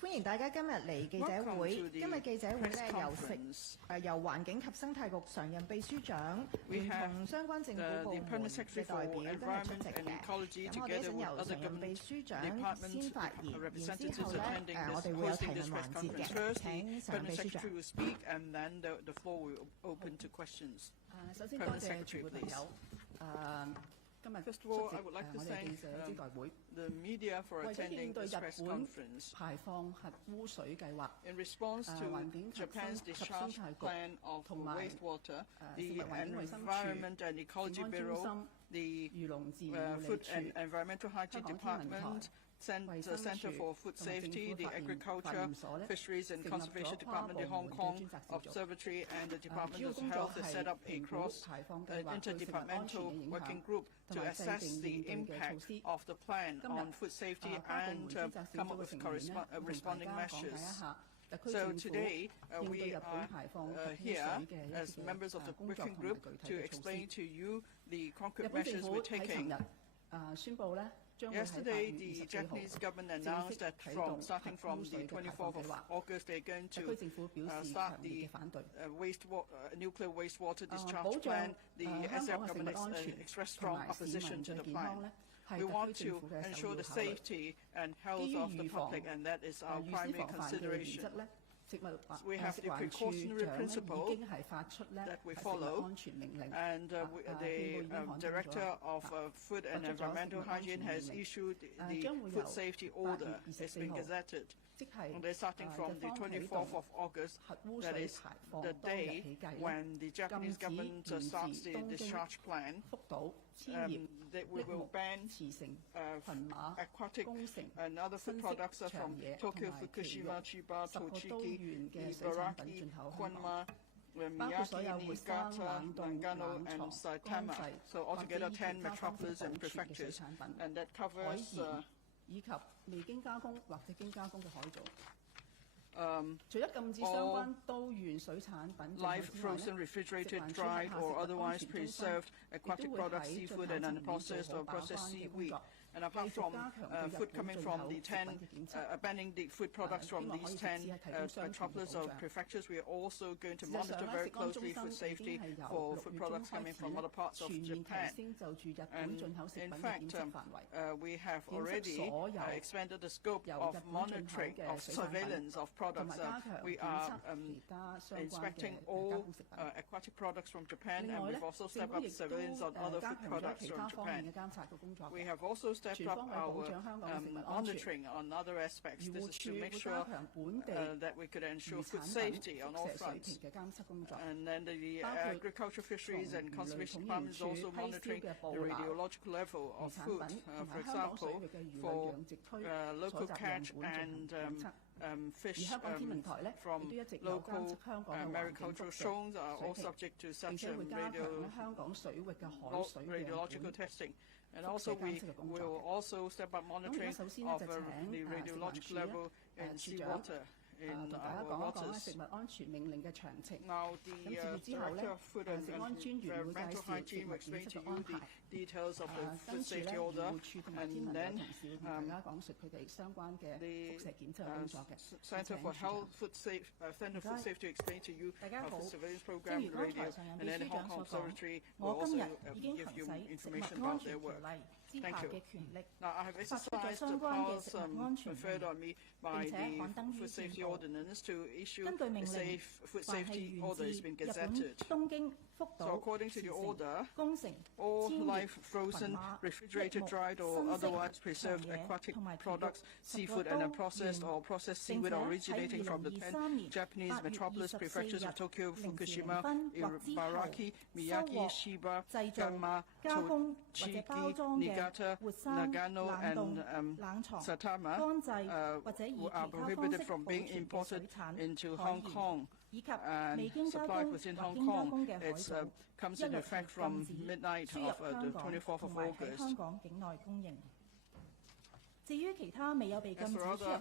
歡迎大家今日嚟記者會。今日記者會咧由環境及生態局常任秘書長聯同相關政府部門嘅代表今日出席嘅。咁我哋先由常任秘書長先發言，然之後咧我哋會有提問環節嘅。請常任秘書長。首先多謝全會朋友。今日出席我哋記者招待會，為咗應對日本排放核污水計劃，環境及生態局同埋食物環境衞生署、食安中心、漁農自然護理署、香港天文台、the Center for Food Safety, the Agriculture, Fisheries and Conservation Department in Hong Kong, Observatory and the Department of Health has set up a interdepartmental working group to assess the impact of the plan on food safety and come up with responding measures. So today we are here as members of the working group to explain to you the concrete measures we're taking. Yesterday, the Japanese government announced that starting from the 24th of August, they're going to start the nuclear wastewater discharge plan. The SF government expressed strong opposition to the plan. We want to ensure the safety and health of the public, and that is our primary consideration. We have the precautionary principle that we follow, and the Director of Food and Environmental Hygiene has issued the Food Safety Order. It's been gazetted. And they're starting from the 24th of August, that is the day when the Japanese government starts the discharge plan. That we will ban aquatic and other food products from Tokyo, Fukushima, Chiba, Tochigi, Ibaraki, Kunma, Miyagi, Niigata, Nagano, and Saitama. So altogether 10 metropolis and prefectures, and that covers live, frozen, refrigerated, dried, or otherwise preserved aquatic products, seafood, and unprocessed or processed seaweed. And apart from food coming from the 10, banning the food products from these 10 metropolis or prefectures, we are also going to monitor very closely food safety for food products coming from other parts of Japan. And in fact, we have already expanded the scope of monitoring, of surveillance of products. We are inspecting all aquatic products from Japan, and we've also stepped up surveillance on other food products from Japan. We have also stepped up our monitoring on other aspects. This is to make sure that we could ensure food safety on all fronts. And then the Agriculture, Fisheries and Conservation Department is also monitoring the radiological level of food. For example, for local catch and fish from local agricultural zones are all subject to such radiological testing. And also we will also step up monitoring of the radiological level in seawater in our waters. Now the Director of Food and Environmental Hygiene will explain to you the details of the food safety order, and then the Center for Food Safety will explain to you the surveillance program in radio, and then the Hong Kong Observatory will also give you information about their work. Thank you. Now, I have exercised the powers conferred on me by the Food Safety Ordinance to issue a food safety order has been gazetted. So according to the order, all live, frozen, refrigerated, dried, or otherwise preserved aquatic products, seafood, and unprocessed or processed seaweed originating from the 10 Japanese metropolis prefectures of Tokyo, Fukushima, Ibaraki, Miyagi, Shiba, Gunma, Tochigi, Niigata, Nagano, and Saitama are prohibited from being imported into Hong Kong and supplied within Hong Kong. It comes into effect from midnight of the 24th of August. As for other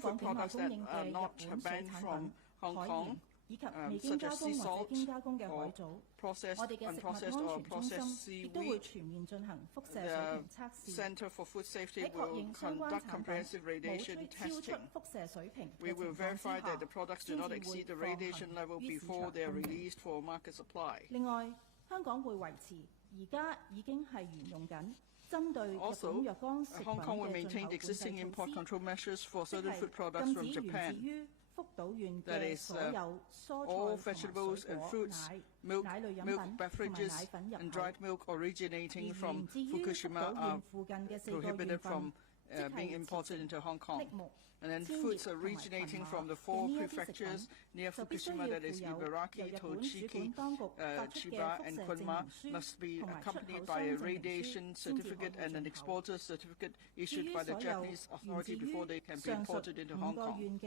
food products that are not banned from Hong Kong, such as sea salt or processed, unprocessed or processed seaweed. The Center for Food Safety will conduct comprehensive radiation testing. We will verify that the products do not exceed the radiation level before they are released for market supply. Also, Hong Kong will maintain the existing import control measures for certain food products from Japan. That is, all vegetables and fruits, milk beverages, and dried milk originating from Fukushima are prohibited from being imported into Hong Kong. And then foods originating from the 4 prefectures near Fukushima, that is Ibaraki, Tochigi, Chiba, and Kunma, must be accompanied by a radiation certificate and an exporter certificate issued by the Japanese authority before they can be imported into Hong Kong.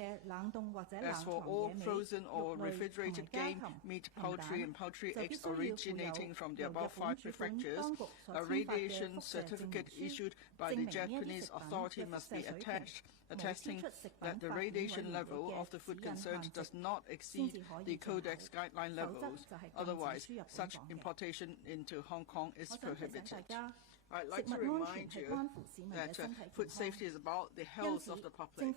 As for all frozen or refrigerated game, meat, poultry, and poultry eggs originating from the above 5 prefectures, a radiation certificate issued by the Japanese authority must be attached, attesting that the radiation level of the food concerned does not exceed the Codex guideline levels. Otherwise, such importation into Hong Kong is prohibited. I'd like to remind you that food safety is about the health of the public.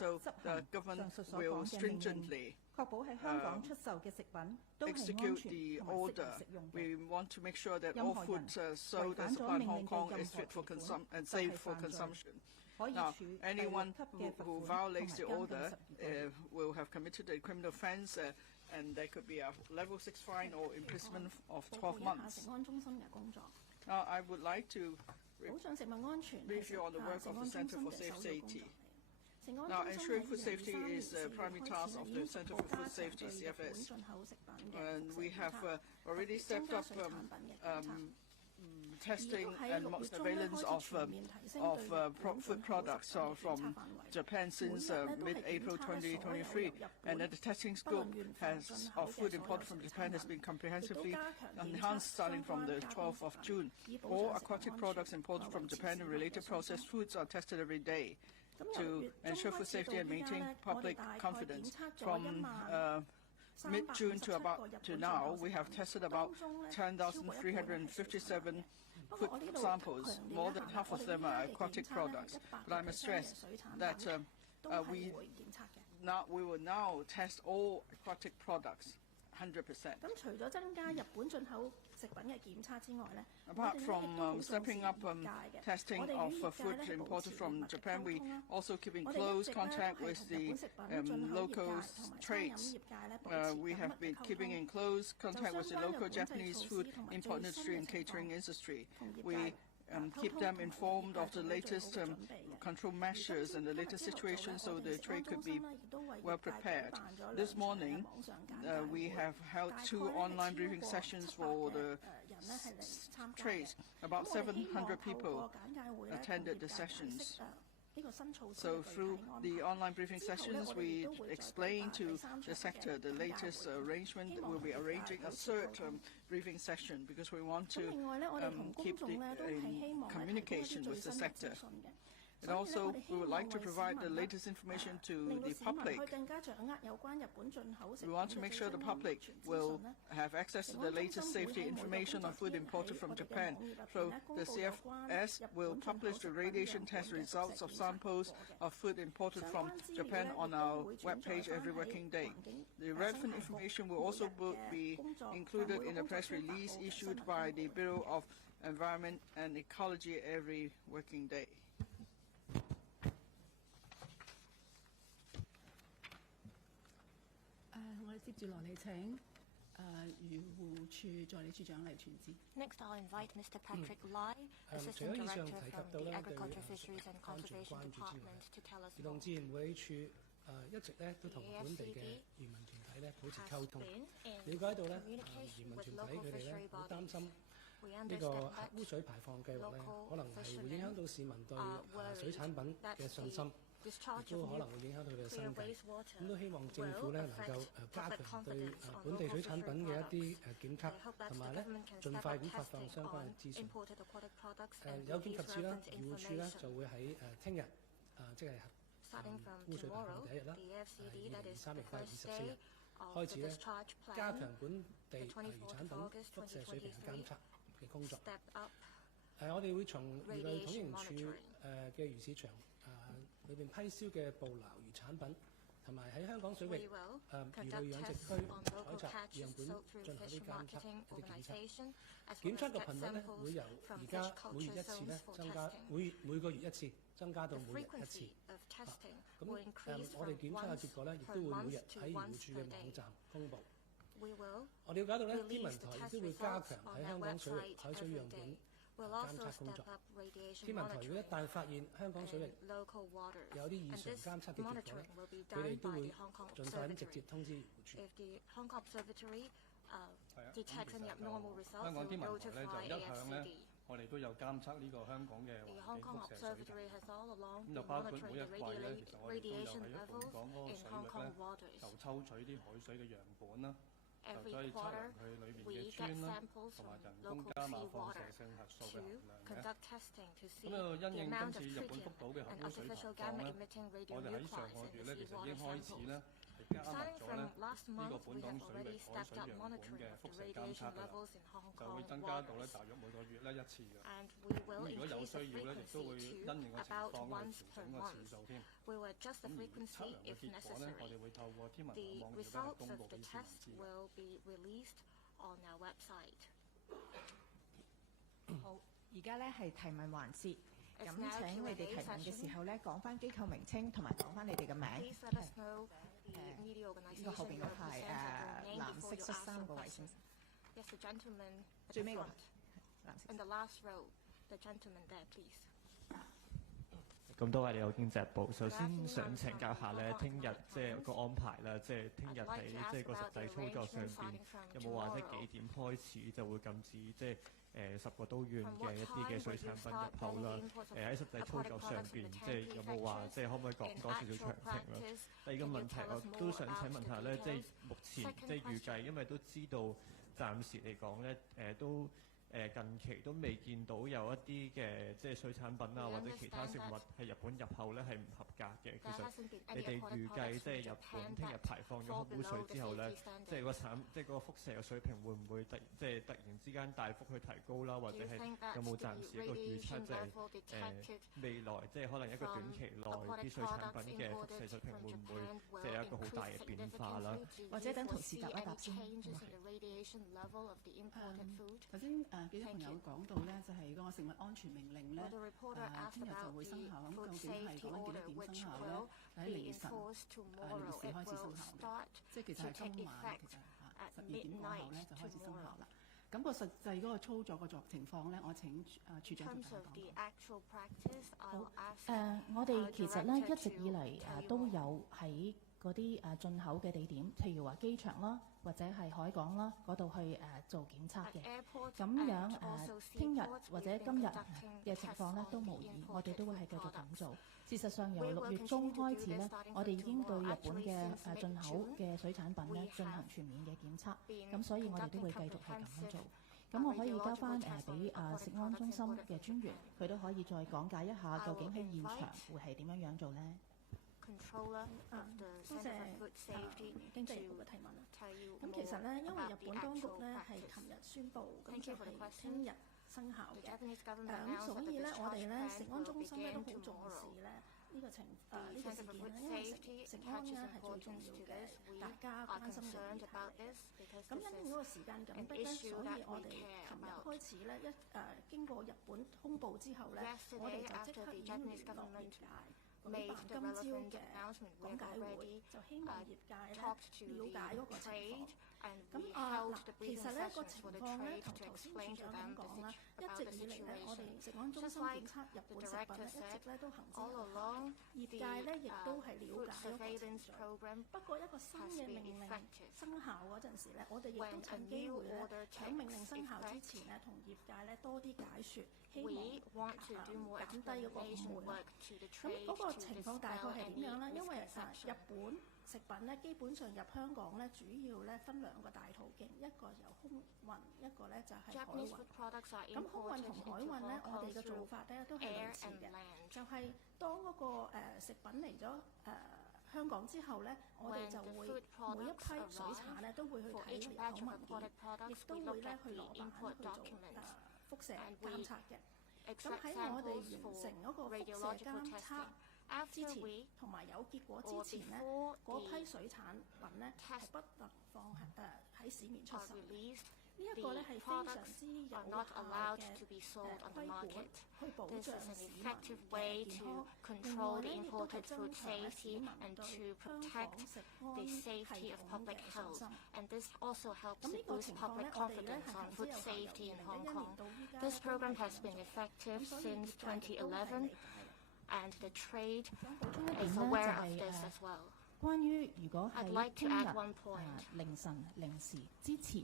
So the government will stringently execute the order. We want to make sure that all food sold and supplied in Hong Kong is fit for and safe for consumption. Now, anyone who violates the order will have committed a criminal offence, and there could be a level 6 fine or imprisonment of 12 months. Now, I would like to brief you on the work of the Center for Safe Safety. Now, ensuring food safety is a primary task of the Center for Food Safety, CFS. And we have already stepped up testing and surveillance of food products from Japan since mid-April 2023, and that the testing scope of food imported from Japan has been comprehensively enhanced starting from the 12th of June. All aquatic products imported from Japan and related processed foods are tested every day to ensure food safety and maintain public confidence. From mid-June to now, we have tested about 10,357 food samples. More than half of them are aquatic products. But I must stress that we will now test all aquatic products 100%. Apart from stepping up testing of food imported from Japan, we also keep in close contact with the local trades. We have been keeping in close contact with the local Japanese food import industry and catering industry. We keep them informed of the latest control measures and the latest situation so the trade could be well prepared. This morning, we have held 2 online briefing sessions for the trades. About 700 people attended the sessions. So through the online briefing sessions, we explain to the sector the latest arrangement. We'll be arranging a third briefing session because we want to keep the communication with the sector. And also, we would like to provide the latest information to the public. We want to make sure the public will have access to the latest safety information on food imported from Japan. So the CFS will publish the radiation test results of samples of food imported from Japan on our webpage every working day. The relevant information will also be included in a press release issued by the Bureau of Environment and Ecology every working day. Next, I'll invite Mr. Patrick Lai, Assistant Director from the Agriculture, Fisheries and Conservation Department, to tell us more. The AFCD has been in communication with local fishery bodies. We understand that local fishermen are worried that the discharge of new clear wastewater will affect public confidence on local fishery products. I hope that the government can step up testing on imported aquatic products and release relevant information. Starting from tomorrow, the AFCD, that is the first day 開始咧加強本地漁產品輻射水平嘅監測嘅工作。我哋會從魚類統營處嘅魚市場裏邊批銷嘅捕撈魚產品，同埋喺香港水域魚類養殖區採集樣本進行啲監測、啲檢測。檢測嘅頻率咧會由而家每月一次咧增加，每個月一次增加到每日一次。咁我哋檢測嘅結果咧，亦都會每日喺漁護署嘅網站公佈。我了解到咧，天文台亦都會加強喺香港水域海水樣本監測工作。天文台如果一旦發現香港水域有啲異常監測嘅結果咧，佢哋都會盡快咁直接通知漁護署。香港天文台咧就一向咧，我哋都有監測呢個香港嘅環境輻射水平。咁就包括每一季咧，其實我哋都有喺本港嗰個水域咧，就抽取啲海水嘅樣本啦。就所以測量佢裏面嘅氚啦，同埋人工加碼放射性核素嘅含量嘅。咁因應今次日本福島嘅核污水排放咧，我哋喺上個月咧其實已經開始咧係加密咗咧呢個本港水域海水樣本嘅輻射監測㗎啦，就會增加到咧大約每個月咧一次嘅。咁如果有需要咧，亦都會因應個情況咧調整個次數添。咁而測量嘅結果咧，我哋會透過天文台網頁咧係公佈俾市民知嘅。好，而家咧係提問環節，咁請你哋提問嘅時候咧講翻機構名稱同埋講翻你哋嘅名。呢個後邊嗰排藍色恤衫嗰位先生。最尾個藍色。咁多位你好，經濟日報。首先想請教下咧，聽日即係個安排啦，即係聽日喺即係個實際操作上邊，有冇話即係幾點開始就會禁止即係10個都縣嘅一啲嘅水產品入口啦？喺實際操作上邊，即係有冇話即係可唔可以講多少少詳情啦？第二個問題我都想請問下咧，即係目前即係預計，因為都知道暫時嚟講咧，都近期都未見到有一啲嘅即係水產品啊，或者其他食物係日本入口咧係唔合格嘅。其實你哋預計即係日本聽日排放咗核污水之後咧，即係嗰個輻射嘅水平會唔會突然之間大幅去提高啦？或者係有冇暫時一個預測，即係未來即係可能一個短期內啲水產品嘅輻射水平會唔會即係有一個好大嘅變化啦？或者等同事答一答先。頭先幾位朋友講到咧，就係嗰個食物安全命令咧，聽日就會生效。咁究竟係講緊幾多點生效咧？喺凌晨0時開始生效嘅，即係其實係今晚，其實12點過後咧就開始生效啦。咁個實際嗰個操作個情況咧，我請處長同大家講。好，我哋其實咧一直以嚟都有喺嗰啲進口嘅地點，譬如話機場啦，或者係海港啦嗰度去做檢測嘅。咁樣聽日或者今日嘅情況咧都無異，我哋都會係繼續咁做。事實上由6月中開始咧，我哋已經對日本嘅進口嘅水產品咧進行全面嘅檢測，咁所以我哋都會繼續係咁樣做。咁我可以交翻俾食安中心嘅專員，佢都可以再講解一下究竟喺現場會係點樣做咧。多謝經濟部嘅提問啦。咁其實咧，因為日本當局咧係琴日宣布，咁就係聽日生效嘅。咁所以咧，我哋咧食安中心咧都好重視咧呢個事件啦，因為食安咧係最重要嘅，大家關心嘅議題。咁因應嗰個時間緊迫咧，所以我哋琴日開始咧經過日本通報之後咧，我哋就即刻已經聯絡業界。舉辦今朝嘅講解會，就希望業界咧了解嗰個情況。咁其實咧個情況咧，同頭先處長咁講啦，一直以嚟咧，我哋食安中心檢測日本食品咧，一直咧都行之有效。業界咧亦都係了解嗰個程序。不過一個新嘅命令生效嗰陣時咧，我哋亦都趁機會咧，喺命令生效之前咧，同業界咧多啲解説，希望減低嗰個誤會。咁嗰個情況大概係點樣咧？因為日本食品咧基本上入香港咧，主要咧分2個大途徑，一個由空運，一個咧就係海運。咁空運同海運咧，我哋嘅做法咧都係類似嘅，就係當嗰個食品嚟咗香港之後咧，我哋就會每一批水產咧都會去睇入口文件，亦都會咧去攞版去做輻射監測嘅。咁喺我哋完成嗰個輻射監測之前，同埋有結果之前咧，嗰批水產品咧係不能放喺市面出售。呢一個咧係非常之有效嘅規管，去保障市民嘅健康。另外咧，亦都係增強市民對香港食安系統嘅信心。咁呢個情況咧，我哋咧係行之有效嘅，由2011年到依家都係咁做。咁所以業界都係理解。想補充一點咧，就係關於如果喺聽日凌晨零時之前，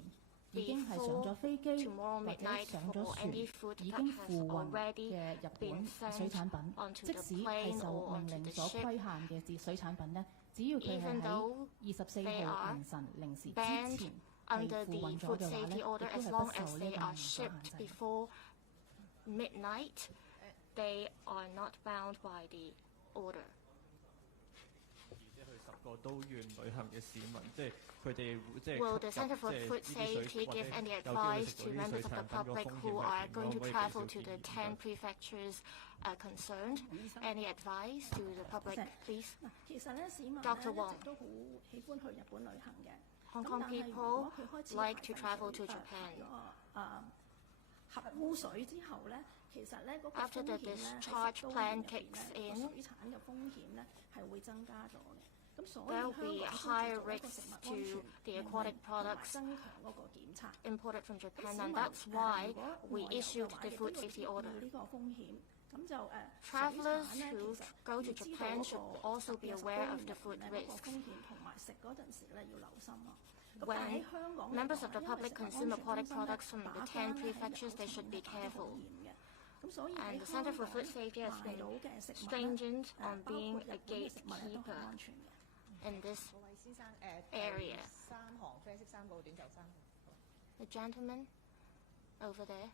已經係上咗飛機或者上咗船，已經付運嘅日本水產品，即使係受命令所規限嘅水產品呢，只要佢係喺24號凌晨零時之前係付運咗嘅話呢，亦都係不受呢個命令所限制。個都願旅行嘅市民，即係佢哋即係Will the Centre for Food Safety give any advice to members of the public who are going to travel to the 10 prefectures concerned? Any advice to the public, please? 其實咧，市民咧一直都好喜歡去日本旅行嘅。 Hong Kong people like to travel to Japan. 核污水之後咧，其實咧嗰個風險咧係食到人入邊咧個水產嘅風險咧係會增加咗嘅。There will be a higher risk to the aquatic products imported from Japan, and that's why we issued the food safety order. Travellers who go to Japan should also be aware of the food risks. When members of the public consume aquatic products from the 10 prefectures, they should be careful. And the Centre for Food Safety has been stringent on being a gatekeeper in this area. The gentleman over there.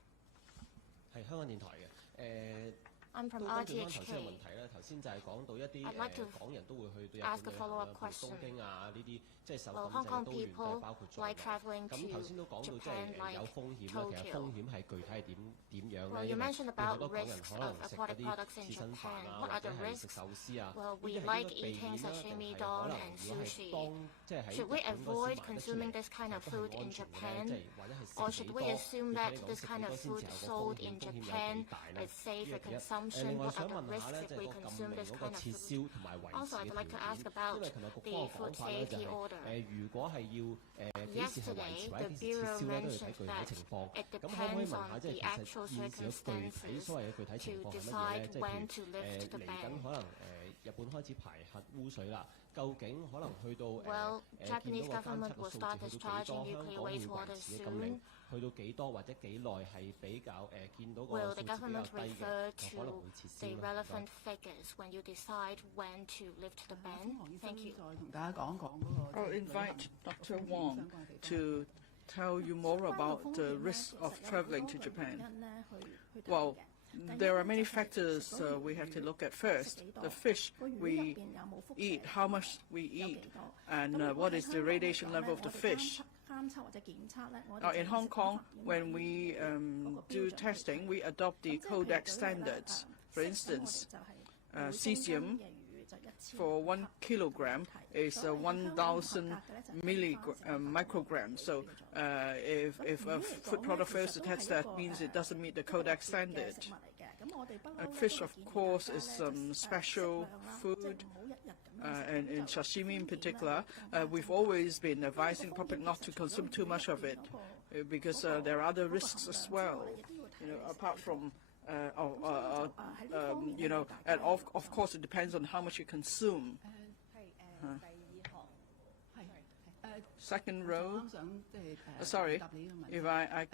係香港電台嘅。I'm from 剛才 RTHK. 嘅問題咧，頭先就係講到一啲 I'd like to 港人都會去到日 ask 本 a 旅 follow-up 行啊，譬如 question. 東京啊呢啲即係受 Well, 禁 Hong 制 Kong 嘅都縣都係 people 包括在 like 內。 travelling 咁頭先都講到即 Japan 係有 like 風險啦，其實 Tokyo. 風險係具體係點樣 Well, 咧？ you 因為 mentioned 好 about 多港人 risks 可能 of 食嗰 aquatic 啲 products in 刺身飯 Japan. 啊， What 或 are 者 the 係食 risks? 壽司啊， Well, 呢 we 啲係應 like 該避 eating 免啦，定 sashimi 係可 don 能 and 如果係 sushi. 當即係喺 Should we 日本嗰 avoid 時賣得出 consuming 嚟， this kind of 其實都 food 係 in 安全嘅 Japan? 咧，即係或者係 Or 食 should 幾 we 多？ assume 你 that 睇你講 this 食 kind 幾 of 多先 food 至有個 sold 風險 in 有幾 Japan 大咧？ is safe for 呢個第一。 consumption? 另外 What 想 are the 問下 risks 咧， if 即係 we 個禁 consume 令 this 嗰個 kind of 撤 food? 銷同埋維 Also, 持 I'd 嘅 like to 條 ask 件， about 因為琴日局 the 方嘅 food 講法咧就 safety 係 order. 如果係要幾時係維持或者幾時 Yesterday, 撤 the 銷咧， Bureau 都要睇 mentioned 具體 that 情況。 it 咁可唔可以 depends 問下， on 即係 the 其實 actual 現時嘅具體 circumstances 所謂嘅具體情 to 況係乜嘢咧？ decide 即係 when 譬 to 如 lift the 嚟緊 ban. 可能日本開始排核污水啦，究竟可能去到 Well, 見 Japanese 到個監測 government 個 will 數 start 字去到幾 discharging 多，香 nuclear 港會維 wastewater 持嘅禁令 soon. 去到幾多或者幾耐係比較見到個 Will 數 the 字比較 government 低嘅， refer 就可能 to 會撤 the 銷啦。 relevant figures when you decide when to lift the ban? Thank you. 再同大家講講嗰個 I'll invite Dr. Wong to tell you more about the risk of traveling to Japan. Well, there are many factors we have to look at. First, the fish we eat, how much we eat, and what is the radiation level of the fish. Now, in Hong Kong, when we do testing, we adopt the Codex standards. For instance, cesium for 1 kilogram is 1,000 micrograms. So if a food product fails to test, that means it doesn't meet the Codex standard. Fish, of course, is some special food, and in sashimi in particular, we've always been advising the public not to consume too much of it, because there are other risks as well. Apart from and of course it depends on how much you consume. Second row. Sorry, if I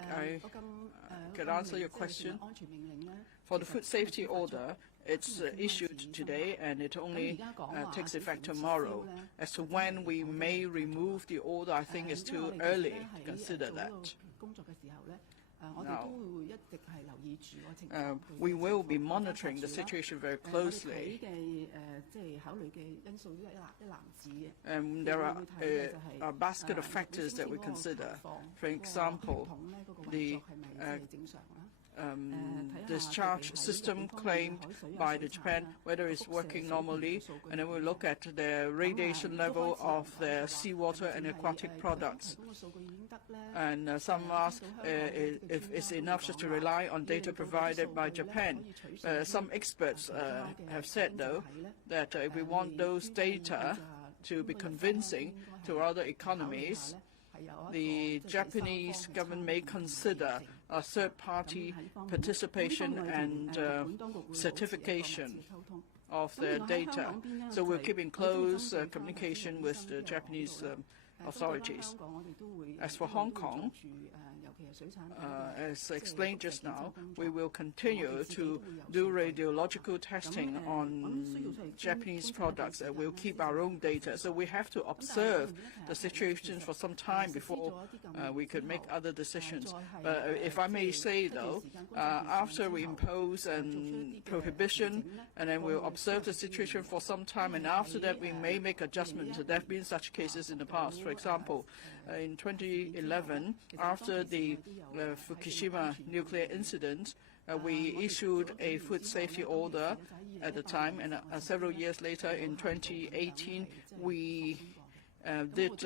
could answer your question. For the food safety order, it's issued today and it only takes effect tomorrow. As to when we may remove the order, I think it's too early to consider that. we will be monitoring the situation very closely. And there are a basket of factors that we consider. For example, the discharge system claimed by Japan, whether it's working normally, and then we'll look at the radiation level of the seawater and aquatic products. And some ask if it's enough just to rely on data provided by Japan. Some experts have said, though, that if we want those data to be convincing to other economies, the Japanese government may consider a third-party participation and certification of their data. So we'll keep in close communication with the Japanese authorities. As for Hong Kong, as explained just now, we will continue to do radiological testing on Japanese products, and we'll keep our own data. So we have to observe the situation for some time before we could make other decisions. But if I may say, though, after we impose a prohibition, and then we'll observe the situation for some time, and after that we may make adjustments. There have been such cases in the past. For example, in 2011, after the Fukushima nuclear incident, we issued a food safety order at the time, and several years later, in 2018, we did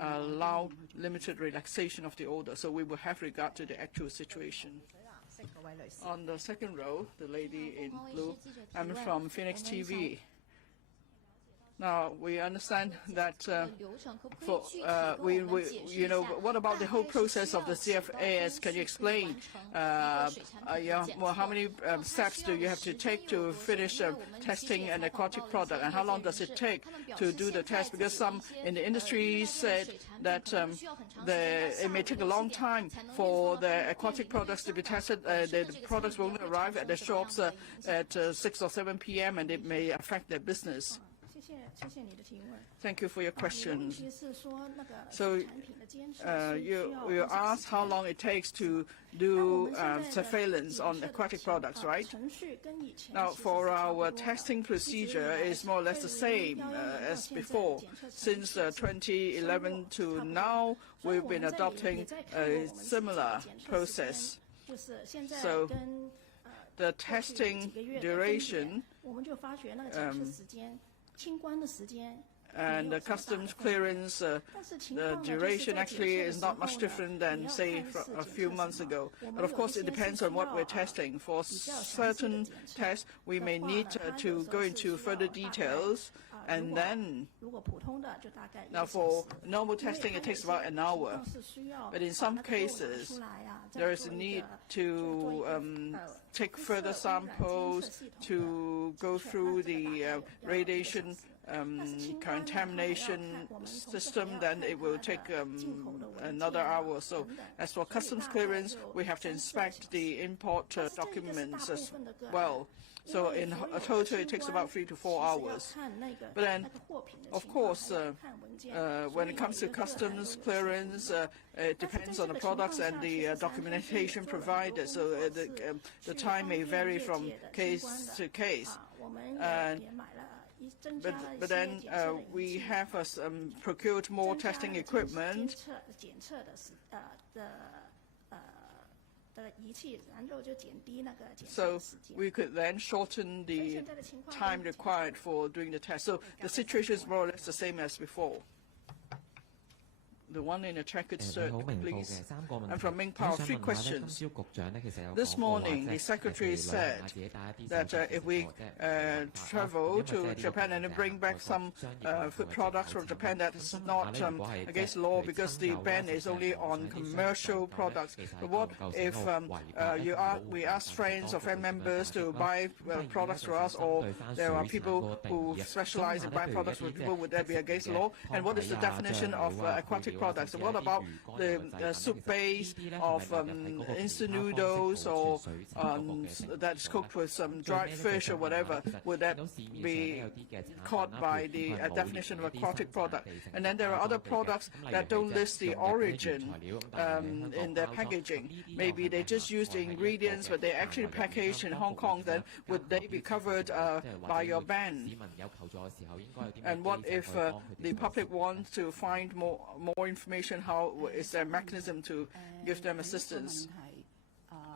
allow limited relaxation of the order. So we will have regard to the actual situation. On the second row, the lady in blue, I'm from Phoenix TV. Now, we understand that what about the whole process of the CFAS? Can you explain? Well, how many steps do you have to take to finish testing an aquatic product, and how long does it take to do the test? Because some in the industry said that it may take a long time for the aquatic products to be tested. The products will only arrive at the shops at 6 or 7 p.m. and it may affect their business. Thank you for your question. So you asked how long it takes to do surveillance on aquatic products, right? Now, for our testing procedure, it's more or less the same as before. Since 2011 to now, we've been adopting a similar process. So the testing duration and the customs clearance, the duration actually is not much different than, say, a few months ago. But of course, it depends on what we're testing. For certain tests, we may need to go into further details. And then, now for normal testing, it takes about an hour. But in some cases, there is a need to take further samples, to go through the radiation contamination system, then it will take another hour or so. As for customs clearance, we have to inspect the import documents as well. So in a total, it takes about 3 to 4 hours. But then, of course, when it comes to customs clearance, it depends on the products and the documentation provided. So the time may vary from case to case. But then we have procured more testing equipment. So we could then shorten the time required for doing the test. So the situation is more or less the same as before. The one in the checkered shirt, please. I'm from Ming Power. 3 questions. This morning, the Secretary said that if we travel to Japan and bring back some food products from Japan, that is not against the law because the ban is only on commercial products. But what if we ask friends or family members to buy products for us, or there are people who specialize in buying products for people? Would that be against the law? And what is the definition of aquatic products. What about the soup base of instant noodles or that's cooked with some dried fish or whatever? Would that be caught by the definition of aquatic product? And then there are other products that don't list the origin in their packaging. Maybe they just use the ingredients, but they actually packaged in Hong Kong. Then would they be covered by your ban? And what if the public wants to find more information? How is there a mechanism to give them assistance?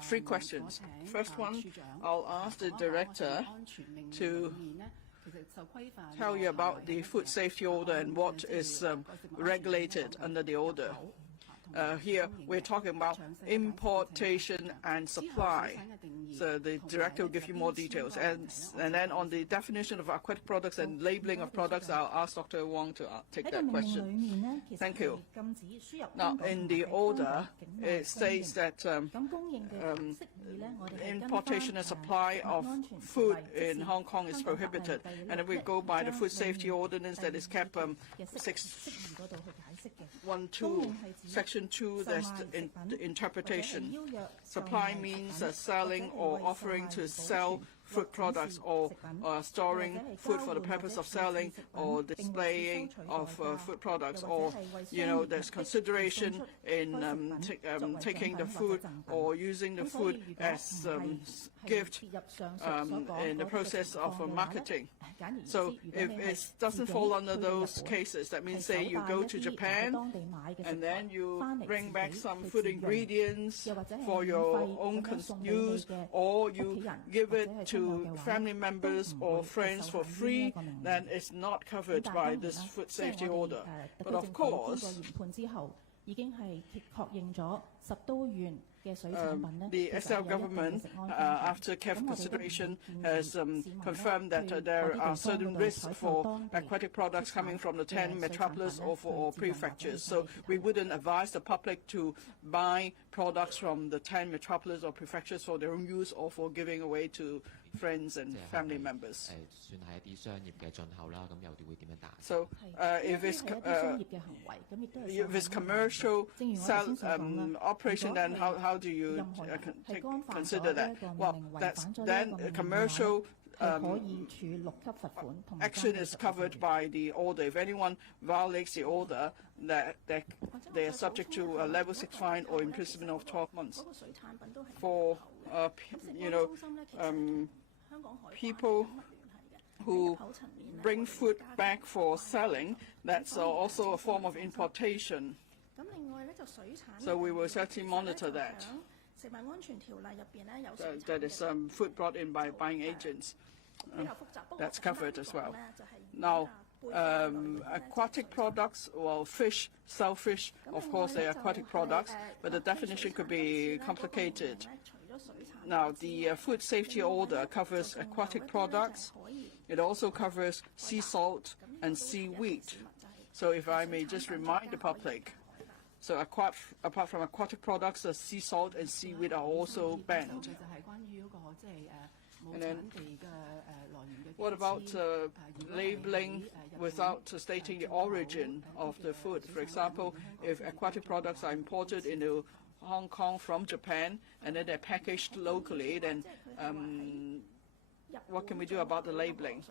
3 questions. First one, I'll ask the director to tell you about the food safety order and what is regulated under the order. Here we're talking about importation and supply. So the director will give you more details. And then on the definition of aquatic products and labeling of products, I'll ask Dr. Wong to take that question. Thank you. Now, in the order, it states that importation and supply of food in Hong Kong is prohibited. And if we go by the food safety ordinance that is kept 612, Section 2, there's the interpretation. Supply means selling or offering to sell food products or storing food for the purpose of selling or displaying of food products, or there's consideration in taking the food or using the food as gift in the process of marketing. So if it doesn't fall under those cases, that means, say, you go to Japan and then you bring back some food ingredients for your own use, or you give it to family members or friends for free, then it's not covered by this food safety order. But of course, the SL government, after careful consideration, has confirmed that there are certain risks for aquatic products coming from the 10 metropolis or prefectures. So we wouldn't advise the public to buy products from the 10 metropolis or prefectures for their own use or for giving away to friends and family members. So if it's commercial operation, then how do you consider that? Well, then commercial action is covered by the order. If anyone violates the order, that they are subject to a level 6 fine or imprisonment of 12 months. For people who bring food back for selling, that's also a form of importation. So we will certainly monitor that. That is food brought in by buying agents. That's covered as well. Now, aquatic products, well, fish, shellfish, of course, they are aquatic products, but the definition could be complicated. Now, the food safety order covers aquatic products. It also covers sea salt and seaweed. So if I may just remind the public, so apart from aquatic products, sea salt and seaweed are also banned. And then what about labeling without stating the origin of the food? For example, if aquatic products are imported into Hong Kong from Japan and then they're packaged locally, then what can we do about the labeling?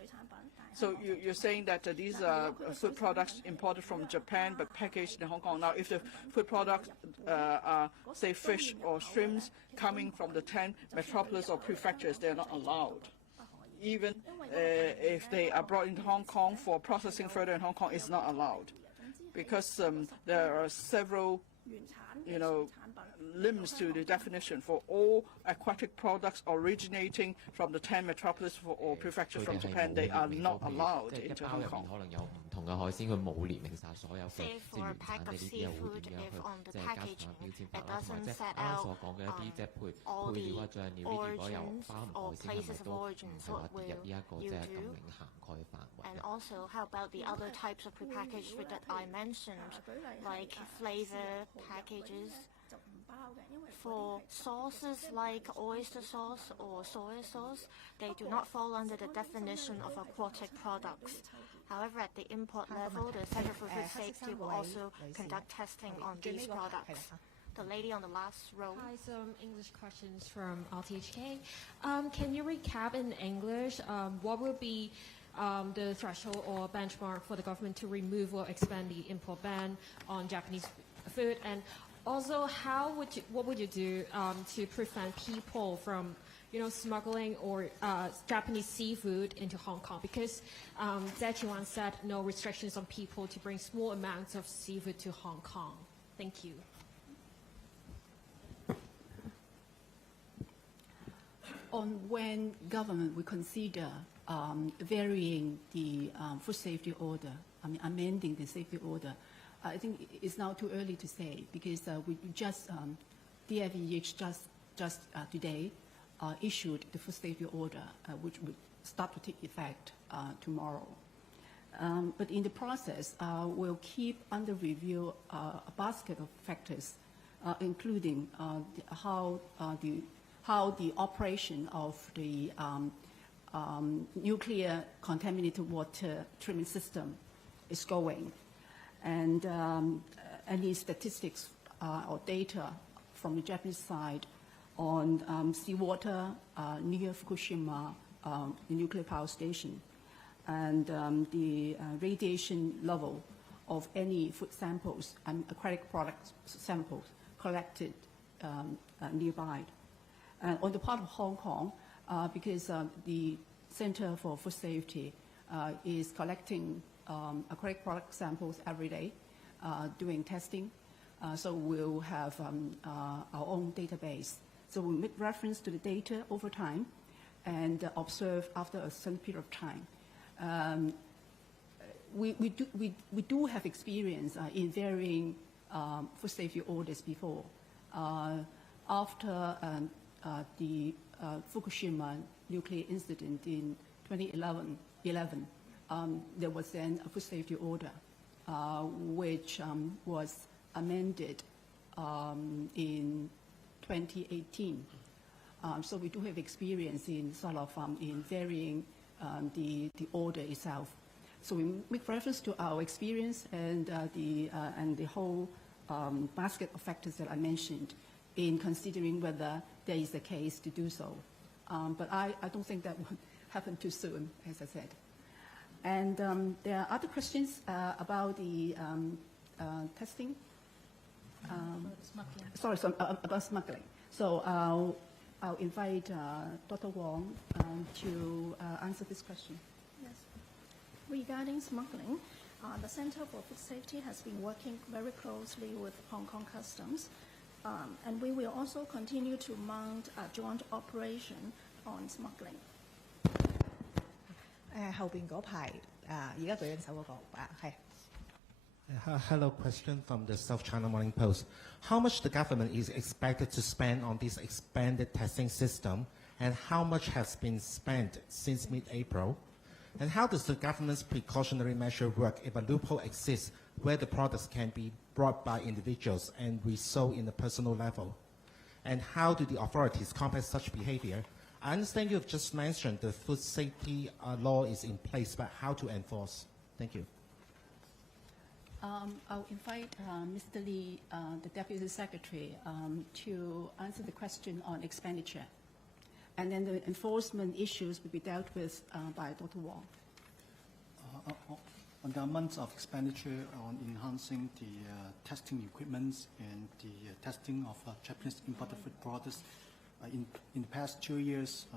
So you're saying that these are food products imported from Japan but packaged in Hong Kong. Now, if the food products are, say, fish or shrimps coming from the 10 metropolis or prefectures, they're not allowed. Even if they are brought into Hong Kong for processing further in Hong Kong, it's not allowed. Because there are several limbs to the definition. For all aquatic products originating from the 10 metropolis or prefectures from Japan, they are not allowed into Hong Kong. Say for a pack of seafood, if on the package it doesn't set out all the origins or places of origins, what will you do? And also, how about the other types of prepackaged food that I mentioned, like flavor packages? for sauces like oyster sauce or soy sauce, they do not fall under the definition of aquatic products. However, at the import level, the Center for Food Safety will also conduct testing on these products. The lady on the last row. Hi, some English questions from RTHK. Can you recap in English what will be the threshold or benchmark for the government to remove or expand the import ban on Japanese food? And also, what would you do to prevent people from smuggling or Japanese seafood into Hong Kong? Because Zhejiang said no restrictions on people to bring small amounts of seafood to Hong Kong. Thank you. On when government will consider varying the food safety order, amending the safety order, I think it's now too early to say, because we just, DFEH just today issued the food safety order, which would start to take effect tomorrow. But in the process, we'll keep under review a basket of factors, including how the operation of the nuclear contaminated water treatment system is going, and any statistics or data from the Japanese side on seawater near Fukushima, the nuclear power station, and the radiation level of any food samples and aquatic product samples collected nearby. On the part of Hong Kong, because the Center for Food Safety is collecting aquatic product samples every day, doing testing, so we'll have our own database. So we'll make reference to the data over time and observe after a certain period of time. We do have experience in varying food safety orders before. After the Fukushima nuclear incident in 2011, there was then a food safety order, which was amended in 2018. So we do have experience in sort of in varying the order itself. So we make reference to our experience and the whole basket of factors that I mentioned in considering whether there is a case to do so. But I don't think that would happen too soon, as I said. And there are other questions about the testing. About smuggling. So I'll invite Dr. Wong to answer this question. Yes. Regarding smuggling, the Center for Food Safety has been working very closely with Hong Kong Customs, and we will also continue to mount a joint operation on smuggling. 後邊嗰排而家舉緊手嗰個係。Hello, question from the South China Morning Post. How much the government is expected to spend on this expanded testing system, and how much has been spent since mid-April? And how does the government's precautionary measure work if a loophole exists where the products can be brought by individuals and resold in a personal level? And how do the authorities combat such behavior? I understand you have just mentioned the food safety law is in place, but how to enforce? Thank you. I'll invite Mr. Lee, the Deputy Secretary, to answer the question on expenditure. And then the enforcement issues will be dealt with by Dr. Wong. On the amounts of expenditure on enhancing the testing equipment and the testing of Japanese imported food products, in the past 2 years,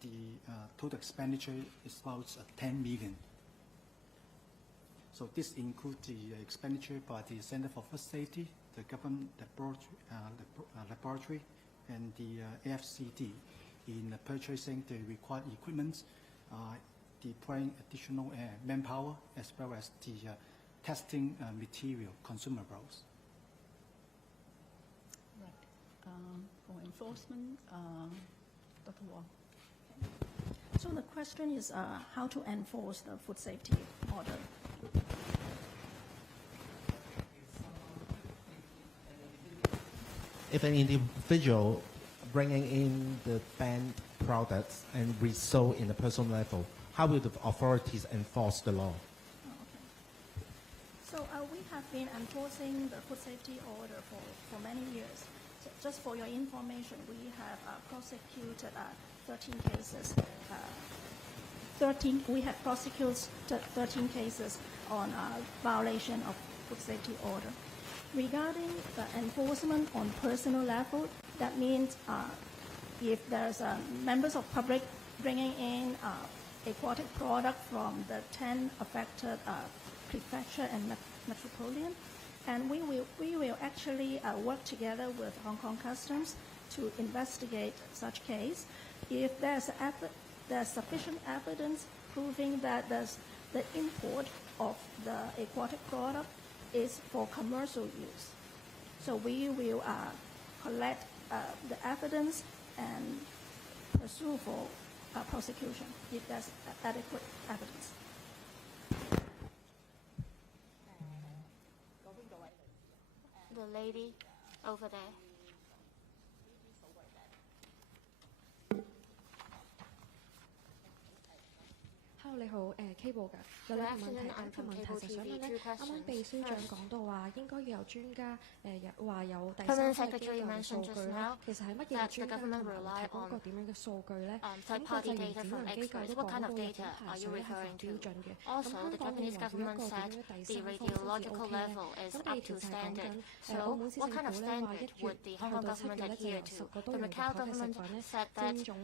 the total expenditure is about 10 million. So this includes the expenditure by the Center for Food Safety, the government laboratory, and the AFCD in purchasing the required equipment, deploying additional manpower, as well as the testing material consumables. Right. For enforcement, Dr. Wong. So the question is how to enforce the food safety order. if an individual bringing in the banned products and resold in the personal level, how will the authorities enforce the law? So we have been enforcing the food safety order for many years. So just for your information, we have prosecuted 13 cases. We have prosecuted 13 cases on violation of food safety order. Regarding the enforcement on personal level, that means if there's members of public bringing in aquatic product from the 10 affected prefecture and metropolitan, and we will actually work together with Hong Kong Customs to investigate such case. If there's sufficient evidence proving that the import of the aquatic product is for commercial use, so we will collect the evidence and pursue for prosecution if there's adequate evidence. The lady over there. Hello， 你好，K 部嘅有兩個問題。第一個問題就想問咧，啱啱秘書長講到話應該要有專家話有第三方嘅機構嘅數據啦。其實係乜嘢專家同埋提供一個點樣嘅數據咧？咁國際原子能機構都講到日本排水係符標準嘅。咁香港會維護一個點樣第三方先至 OK 咧？咁第二條就係講緊澳門市政府咧話1月去到7月咧就有10個都用入口嘅食品咧佔總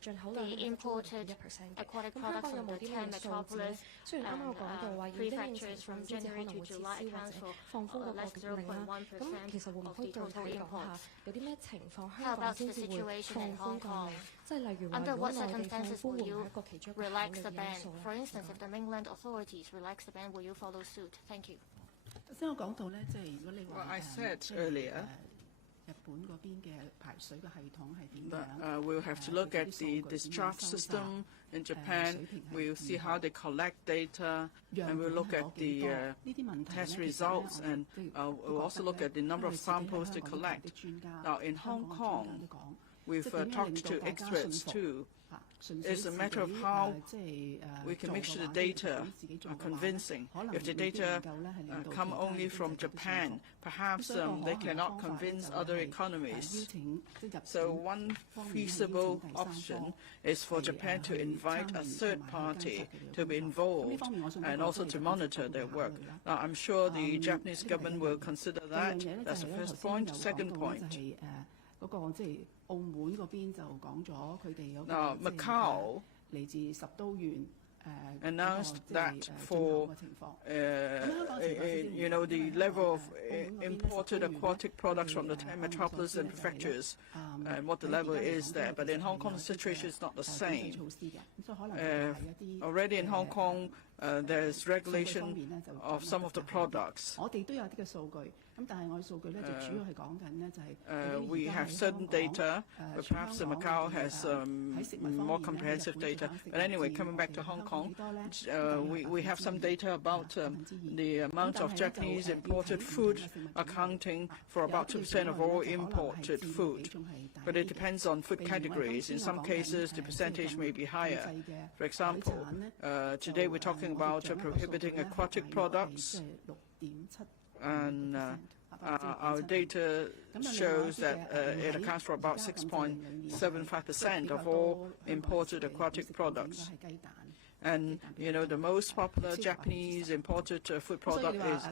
進口量係超過1%嘅。咁香港有冇啲咩數字咧？雖然啱啱我講到話要因應情況先至可能會撤銷或者放寬嗰個禁令啦，咁其實會唔會具體講下有啲咩情況香港先至會放寬禁令？即係例如話如果內地放寬會唔會係一個其中一個考慮嘅因素咧？ For instance, if the mainland authorities relax the ban, will you follow suit? Thank you. 頭先我講到咧，即係如果你話 I said earlier. 日本嗰邊嘅排水嘅系統係點樣 we'll have to look at the discharge system in Japan. We'll see how they collect data, and we'll look at the test results, and we'll also look at the number of samples to collect. Now, in Hong Kong, we've talked to experts too. It's a matter of how we can make sure the data are convincing. If the data come only from Japan, perhaps they cannot convince other economies. So one feasible option is for Japan to invite a third party to be involved and also to monitor their work. Now, I'm sure the Japanese government will consider that. That's the first point. Second point. Now, Macau announced that for the level of imported aquatic products from the 10 metropolis and prefectures and what the level is there. But in Hong Kong, the situation is not the same. Already in Hong Kong, there's regulation of some of the products. We have certain data, but perhaps Macau has more comprehensive data. But anyway, coming back to Hong Kong, we have some data about the amount of Japanese imported food accounting for about 2% of all imported food. But it depends on food categories. In some cases, the percentage may be higher. For example, today we're talking about prohibiting aquatic products. And our data shows that it accounts for about 6.75% of all imported aquatic products. And, the most popular Japanese imported food product is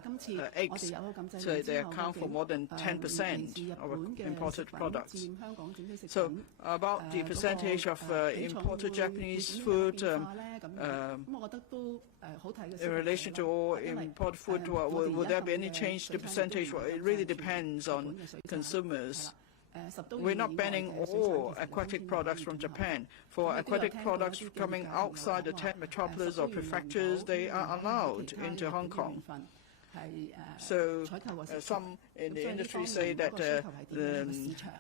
eggs. So they account for more than 10% of imported products. So about the percentage of imported Japanese food in relation to all imported food, will there be any change to percentage? Well, it really depends on consumers. We're not banning all aquatic products from Japan. For aquatic products coming outside the 10 metropolis or prefectures, they are allowed into Hong Kong. So some in the industry say that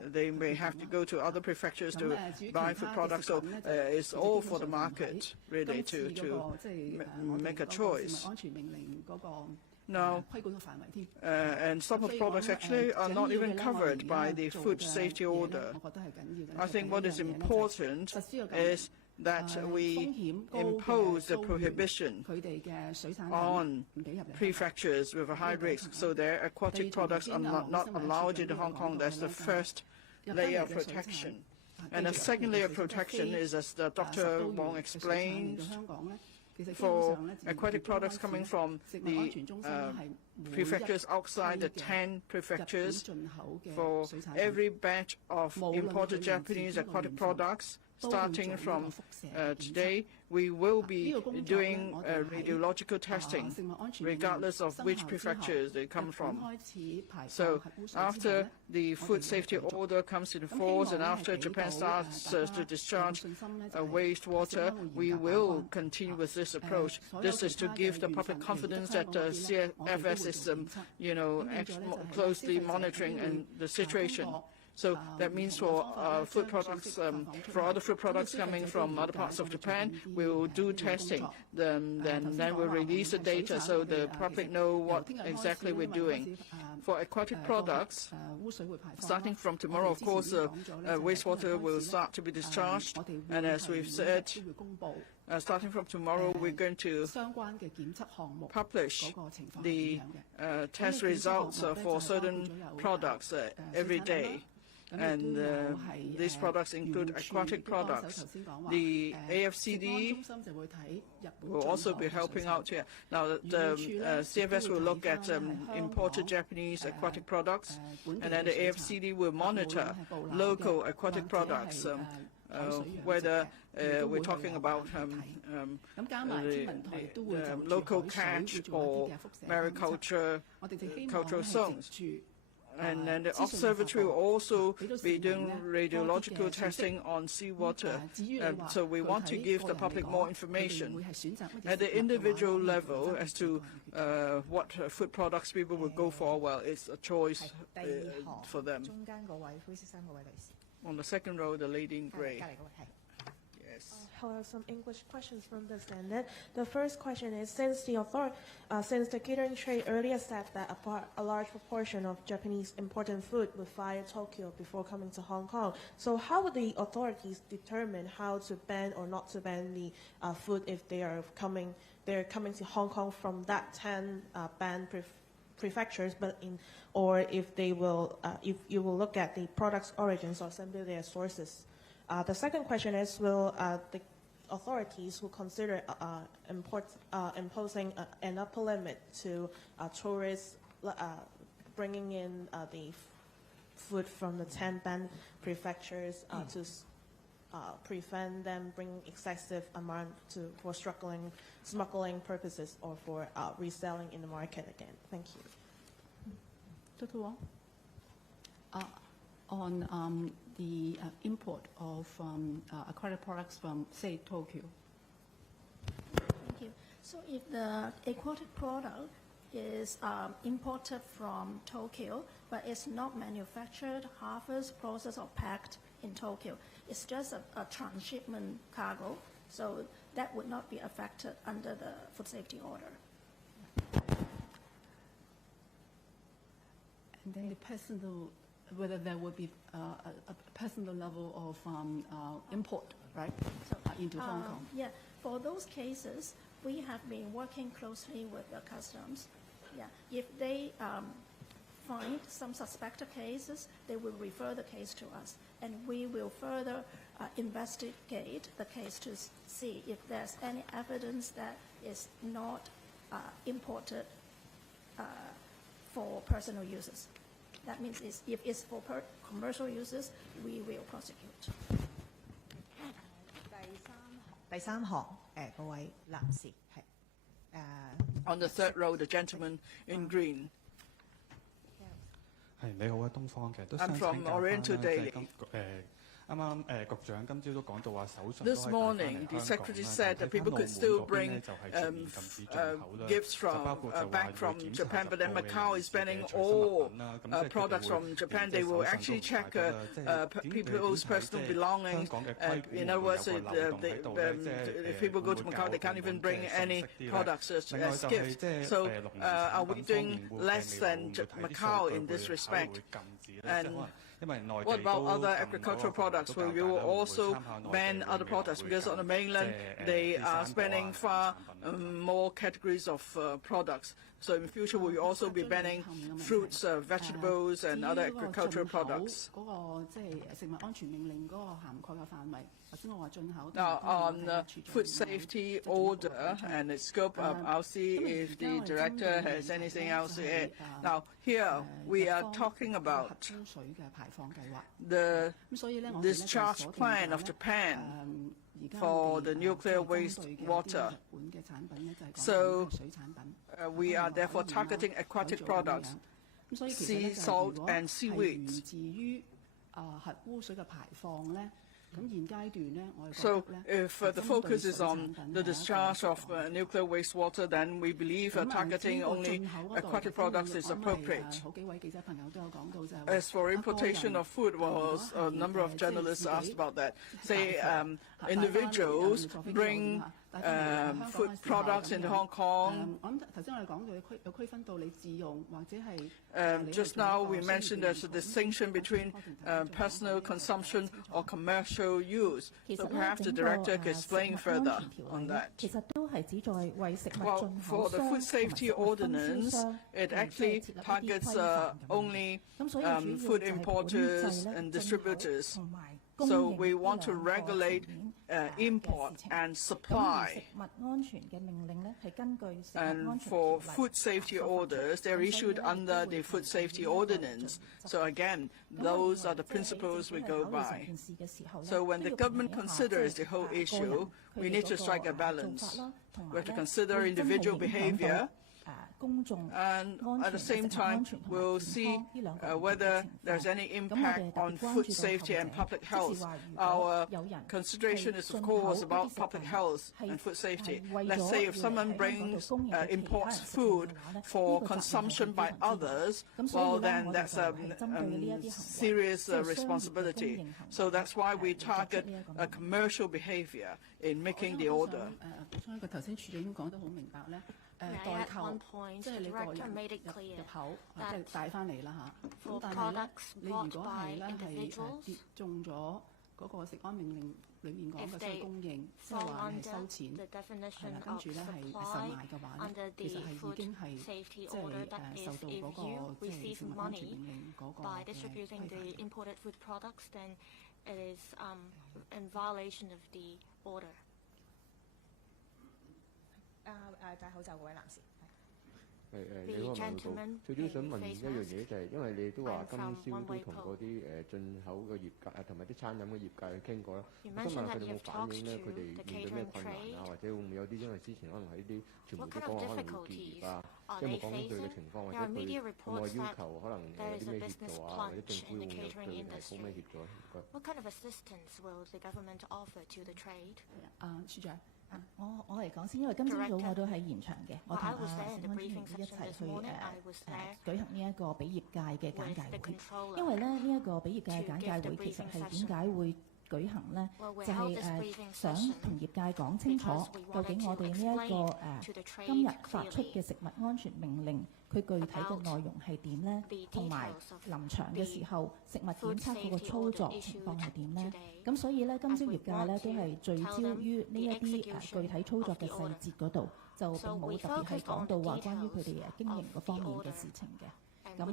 they may have to go to other prefectures to buy food products. So it's all for the market, really, to make a choice. Now, and some of the products actually are not even covered by the food safety order. I think what is important is that we impose a prohibition on prefectures with a high risk, so their aquatic products are not allowed into Hong Kong. That's the first layer of protection. And the second layer of protection is, as Dr. Wong explained, for aquatic products coming from the prefectures outside the 10 prefectures, for every batch of imported Japanese aquatic products, starting from today, we will be doing radiological testing, regardless of which prefectures they come from. So after the food safety order comes into force and after Japan starts to discharge wastewater, we will continue with this approach. This is to give the public confidence that the CFS is, closely monitoring the situation. So that means for food products, for other food products coming from other parts of Japan, we will do testing. Then we'll release the data so the public know what exactly we're doing. For aquatic products, starting from tomorrow, of course, wastewater will start to be discharged. And as we've said, starting from tomorrow, we're going to publish the test results for certain products every day. And these products include aquatic products. The AFCD will also be helping out here. Now, the CFS will look at imported Japanese aquatic products, and then the AFCD will monitor local aquatic products, whether we're talking about local catch or mariculture, cultural zones. And then the observatory will also be doing radiological testing on seawater. So we want to give the public more information at the individual level as to what food products people will go for. Well, it's a choice for them. On the second row, the lady in grey. Hello, some English questions from the Senate. The first question is, since the catering trade earlier said that a large proportion of Japanese imported food would fly Tokyo before coming to Hong Kong, so how would the authorities determine how to ban or not to ban the food if they're coming to Hong Kong from that 10 banned prefectures, or if they will, if you will look at the product's origins or simply their sources? The second question is, will the authorities will consider imposing an upper limit to tourists bringing in the food from the 10 banned prefectures to prevent them bringing excessive amount for smuggling purposes or for reselling in the market again? Thank you. Dr. Wong? On the import of aquatic products from, say, Tokyo. Thank you. So if the aquatic product is imported from Tokyo, but it's not manufactured, harvested, processed, or packed in Tokyo, it's just a transshipment cargo, so that would not be affected under the food safety order. And then the personal, whether there would be a personal level of import, right, into Hong Kong? Yeah, for those cases, we have been working closely with the customs. Yeah, if they find some suspected cases, they will refer the case to us, and we will further investigate the case to see if there's any evidence that is not imported for personal uses. That means if it's for commercial uses, we will prosecute. 第三行嗰位男士係 On the third row, the gentleman in green. 係你好啊，東方嘅都想 I'm from 請教返 Oriental 咧， Daily. This morning, the Secretary said that people could still bring gifts back from Japan, but then Macau is banning all products from Japan. They will actually check people's personal belongings. In other words, if people go to Macau, they can't even bring any products as gifts. So are we doing less than Macau in this respect? And what about other agricultural products? Will you also ban other products? Because on the mainland, they are banning far more categories of products. So in the future, will you also be banning fruits, vegetables, and other agricultural products? Now, on food safety order and its scope, I'll see if the director has anything else to add. Now, here we are talking about the discharge plan of Japan for the nuclear waste water. So we are therefore targeting aquatic products, sea salt and seaweeds. So if the focus is on the discharge of nuclear wastewater, then we believe targeting only aquatic products is appropriate. As for importation of food, well, a number of journalists asked about that. Say individuals bring food products into Hong Kong. Just now we mentioned there's a distinction between personal consumption or commercial use. So perhaps the director could explain further on that. Well, for the food safety ordinance, it actually targets only food importers and distributors. So we want to regulate import and supply. And for food safety orders, they're issued under the food safety ordinance. So again, those are the principles we go by. So when the government considers the whole issue, we need to strike a balance. We have to consider individual behavior, and at the same time, we'll see whether there's any impact on food safety and public health. Our consideration is, of course, about public health and food safety. Let's say if someone imports food for consumption by others, well, then that's a serious responsibility. So that's why we target commercial behavior in making the order. At one point, the director made it clear that for products bought by individuals, if they fall under the definition of supply under the food safety order, that is, if you receive money by distributing the imported food products, then it is in violation of the order. 戴口罩嗰位男士。你好，文匯報。最主要想問一樣嘢就係，因為你都話今宵都同嗰啲進口嘅業界同埋啲餐飲嘅業界去傾過啦。我想問佢哋有冇反映咧？佢哋面對咩困難啊？或者會唔會有啲因為之前可能喺啲傳媒都講可能會結業啊？有冇講到佢嘅情況，或者佢有冇要求可能有啲咩協助啊？或者政府會對佢提供咩協助咧？唔該。What kind of assistance will the government offer to the trade? 處長。我嚟講先，因為今朝早我都喺現場嘅，我同食安專員一齊去舉行呢一個俾業界嘅簡介會。因為咧呢一個俾業界嘅簡介會其實係點解會舉行呢？就係想同業界講清楚，究竟我哋呢一個今日發出嘅食物安全命令，佢具體嘅內容係點呢？同埋臨場嘅時候食物檢測嗰個操作情況係點呢？咁所以咧，今朝業界咧都係聚焦於呢一啲具體操作嘅細節嗰度，就並冇特別係講到話關於佢哋經營嗰方面嘅事情嘅。咁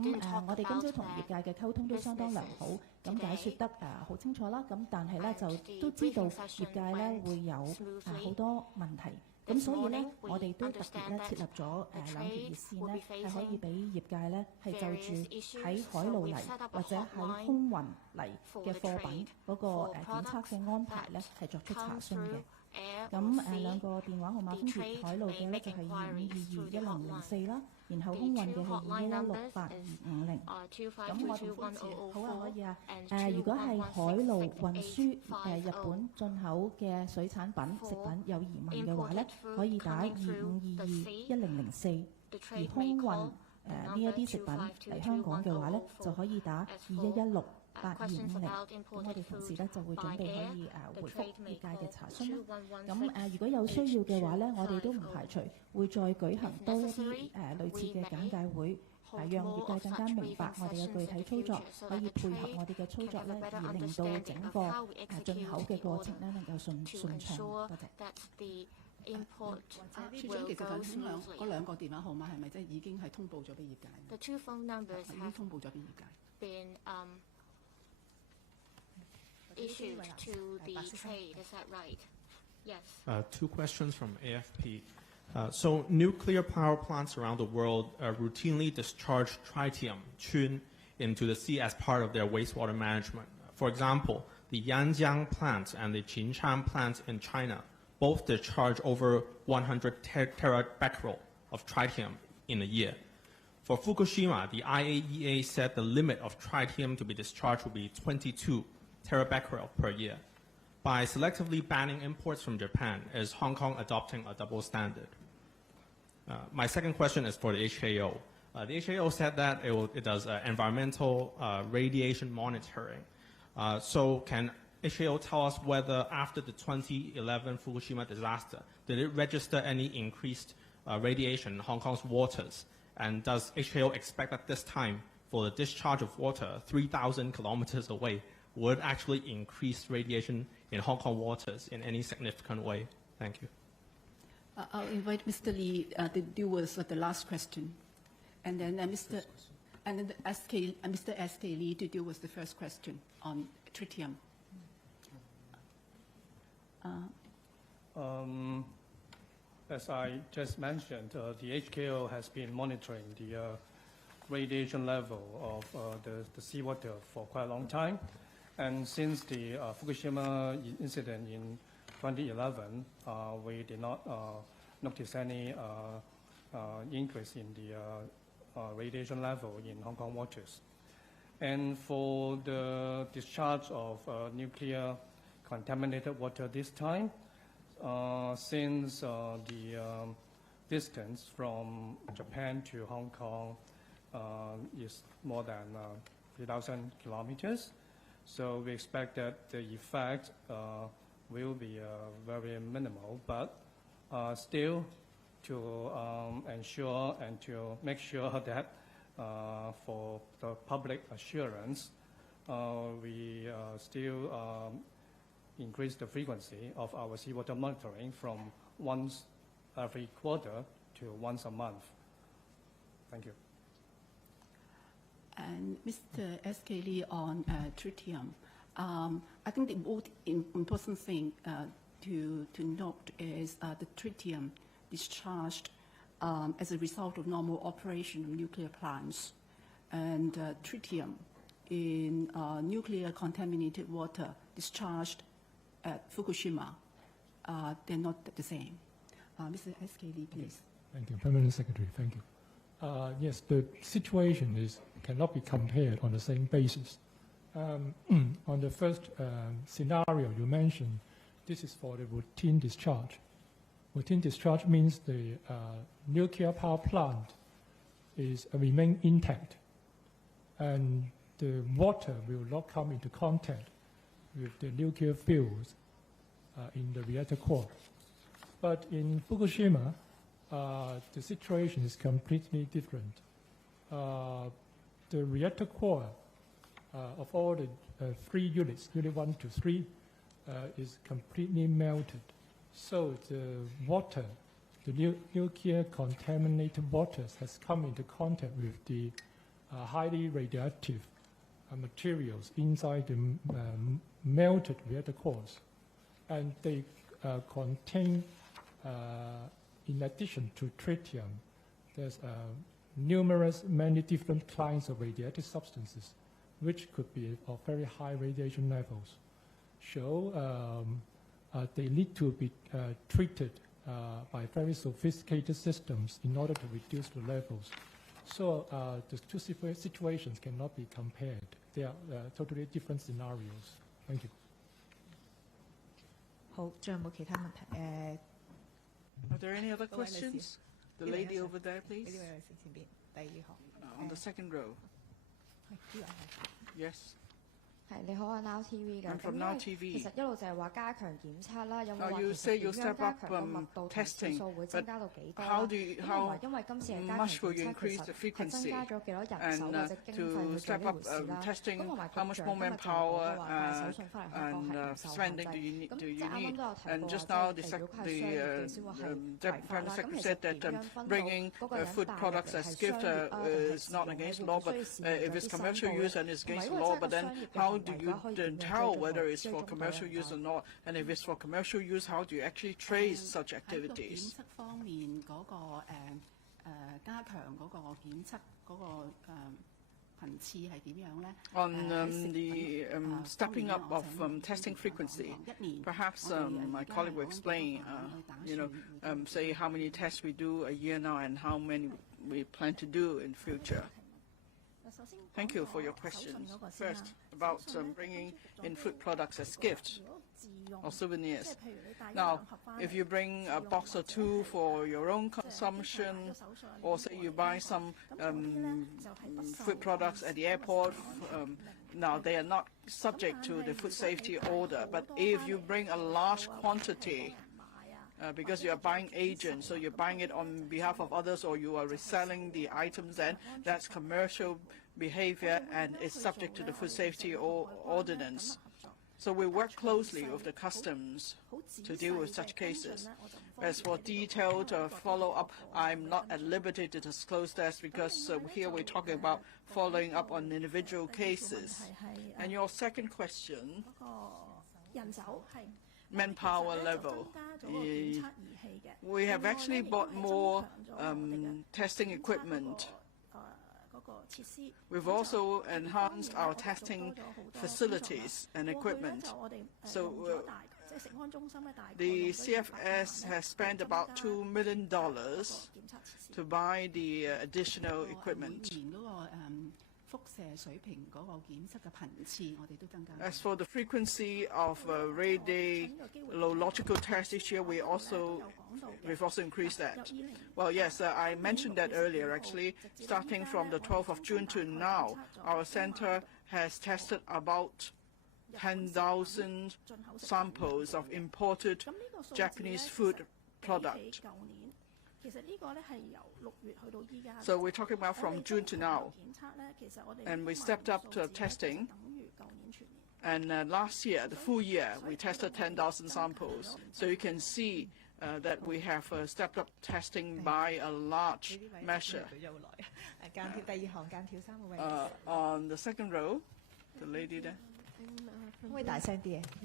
我哋今朝同業界嘅溝通都相當良好，咁解説得好清楚啦。咁但係咧就都知道業界咧會有好多問題。咁所以咧，我哋都特別咧設立咗兩條熱線咧，係可以俾業界咧係就住喺海路嚟或者喺空運嚟嘅貨品嗰個檢測嘅安排咧係作出查詢嘅。air 咁 or sea, 兩個電話號碼 the 分別 trade 海路 may 嘅咧 make 就係 inquiries through the 22221004 啦，然後 The 空運嘅 two 係 hotline numbers is 216850。咁我重複一次，好啊，可以啊。 and 如果係海路運輸 2116850日本進口嘅水產品、食品有疑問嘅話咧，可以打25221004。而空運呢一啲食品嚟香港嘅話咧，就可以打21168250。咁我哋同事咧就會準備可以回覆業界嘅查詢啦。咁如果有需要嘅話咧，我哋都唔排除會再舉行多一啲類似嘅簡介會，讓業界更加明白我哋嘅具體操作，可以配合我哋嘅操作咧，而令到整個進口嘅過程咧能夠順暢。多謝。處長，其實頭先嗰兩個電話號碼係咪即係已經係通報咗俾業界？已經通報咗俾業界。Issued to the trade, is that right? Yes. 2 questions from AFP. So nuclear power plants around the world routinely discharge tritium, chun, into the sea as part of their wastewater management. For example, the Yanjiang plant and the Qinshan plant in China both discharge over 100 terabecquerel of tritium in a year. For Fukushima, the IAEA said the limit of tritium to be discharged would be 22 terabecquerel per year. By selectively banning imports from Japan, is Hong Kong adopting a double standard? My second question is for the HKO. The HKO said that it does environmental radiation monitoring. So can HKO tell us whether after the 2011 Fukushima disaster, did it register any increased radiation in Hong Kong's waters? And does HKO expect that this time, for the discharge of water 3,000 kilometers away, would actually increase radiation in Hong Kong waters in any significant way? Thank you. I'll invite Mr. Lee to deal with the last question, and then Mr. SK Lee to deal with the first question on tritium. As I just mentioned, the HKO has been monitoring the radiation level of the seawater for quite a long time. And since the Fukushima incident in 2011, we did not notice any increase in the radiation level in Hong Kong waters. And for the discharge of nuclear contaminated water this time, since the distance from Japan to Hong Kong is more than 3,000 kilometers, so we expect that the effect will be very minimal, but still to ensure and to make sure that for the public assurance, we still increase the frequency of our seawater monitoring from once every quarter to once a month. Thank you. And Mr. SK Lee on tritium. I think the most important thing to note is the tritium discharged as a result of normal operation of nuclear plants. And tritium in nuclear contaminated water discharged at Fukushima, they're not the same. Mr. SK Lee, please. Thank you, Permanent Secretary. Thank you. Yes, the situation cannot be compared on the same basis. On the first scenario you mentioned, this is for the routine discharge. Routine discharge means the nuclear power plant remain intact, and the water will not come into contact with the nuclear fuels in the reactor core. But in Fukushima, the situation is completely different. The reactor core of all the 3 units, unit 1 to 3, is completely melted. So the water, the nuclear contaminated waters has come into contact with the highly radioactive materials inside the melted reactor cores. And they contain, in addition to tritium, there's many different kinds of radioactive substances which could be of very high radiation levels. So they need to be treated by very sophisticated systems in order to reduce the levels. So the two situations cannot be compared. They are totally different scenarios. Thank you. 好，仲有冇其他問題？ Are there any other questions? The lady over there, please. 呢位女士前邊，第二行。On the second row. Yes. 係你好啊 ，Now TV 嘅。 I'm from Now TV. 其實一路就係話加強檢測啦，有冇話 You 其 say 實 you 點樣 step 加 up 強個密度同次數會增加到幾多啦？因為今次係加強檢測，其實係增加咗幾多人手或者經費去做呢回事啦。咁同埋局長今日就話帶手信翻嚟香港係唔受限制。咁即係啱啱都有提過，即係如果係商業嘅，先話係違法啦。咁其實點樣分到嗰個人帶嚟係商業啊，定係私用？會唔會需要有啲申報咧？唔係因為真係個商業嘅行為嘅話，可以 tell whether it's for commercial use or not, and if it's for commercial use, how do you actually trace such activities? 喺個檢測方面嗰個加強嗰個檢測嗰個頻次係點樣咧 On the stepping up of testing frequency, perhaps my colleague will explain, say how many tests we do a year now and how many we plan to do in future. Thank you for your questions. First, about bringing in food products as gifts or souvenirs. Now, if you bring a box or two for your own consumption, or say you buy some food products at the airport, now they are not subject to the food safety order. But if you bring a large quantity, because you are buying agents, so you're buying it on behalf of others, or you are reselling the items, then that's commercial behavior and is subject to the food safety ordinance. So we work closely with the customs to deal with such cases. As for detailed follow-up, I'm not at liberty to disclose that because here we're talking about following up on individual cases. And your second question, manpower level. We have actually bought more testing equipment. We've also enhanced our testing facilities and equipment. So the CFS has spent about $2 million to buy the additional equipment. As for the frequency of radiological tests this year, we've also increased that. Well, yes, I mentioned that earlier, actually. Starting from the 12th of June to now, our center has tested about 10,000 samples of imported Japanese food product. So we're talking about from June to now. And we stepped up to testing. And last year, the full year, we tested 10,000 samples. So you can see that we have stepped up testing by a large measure. On the second row, the lady there.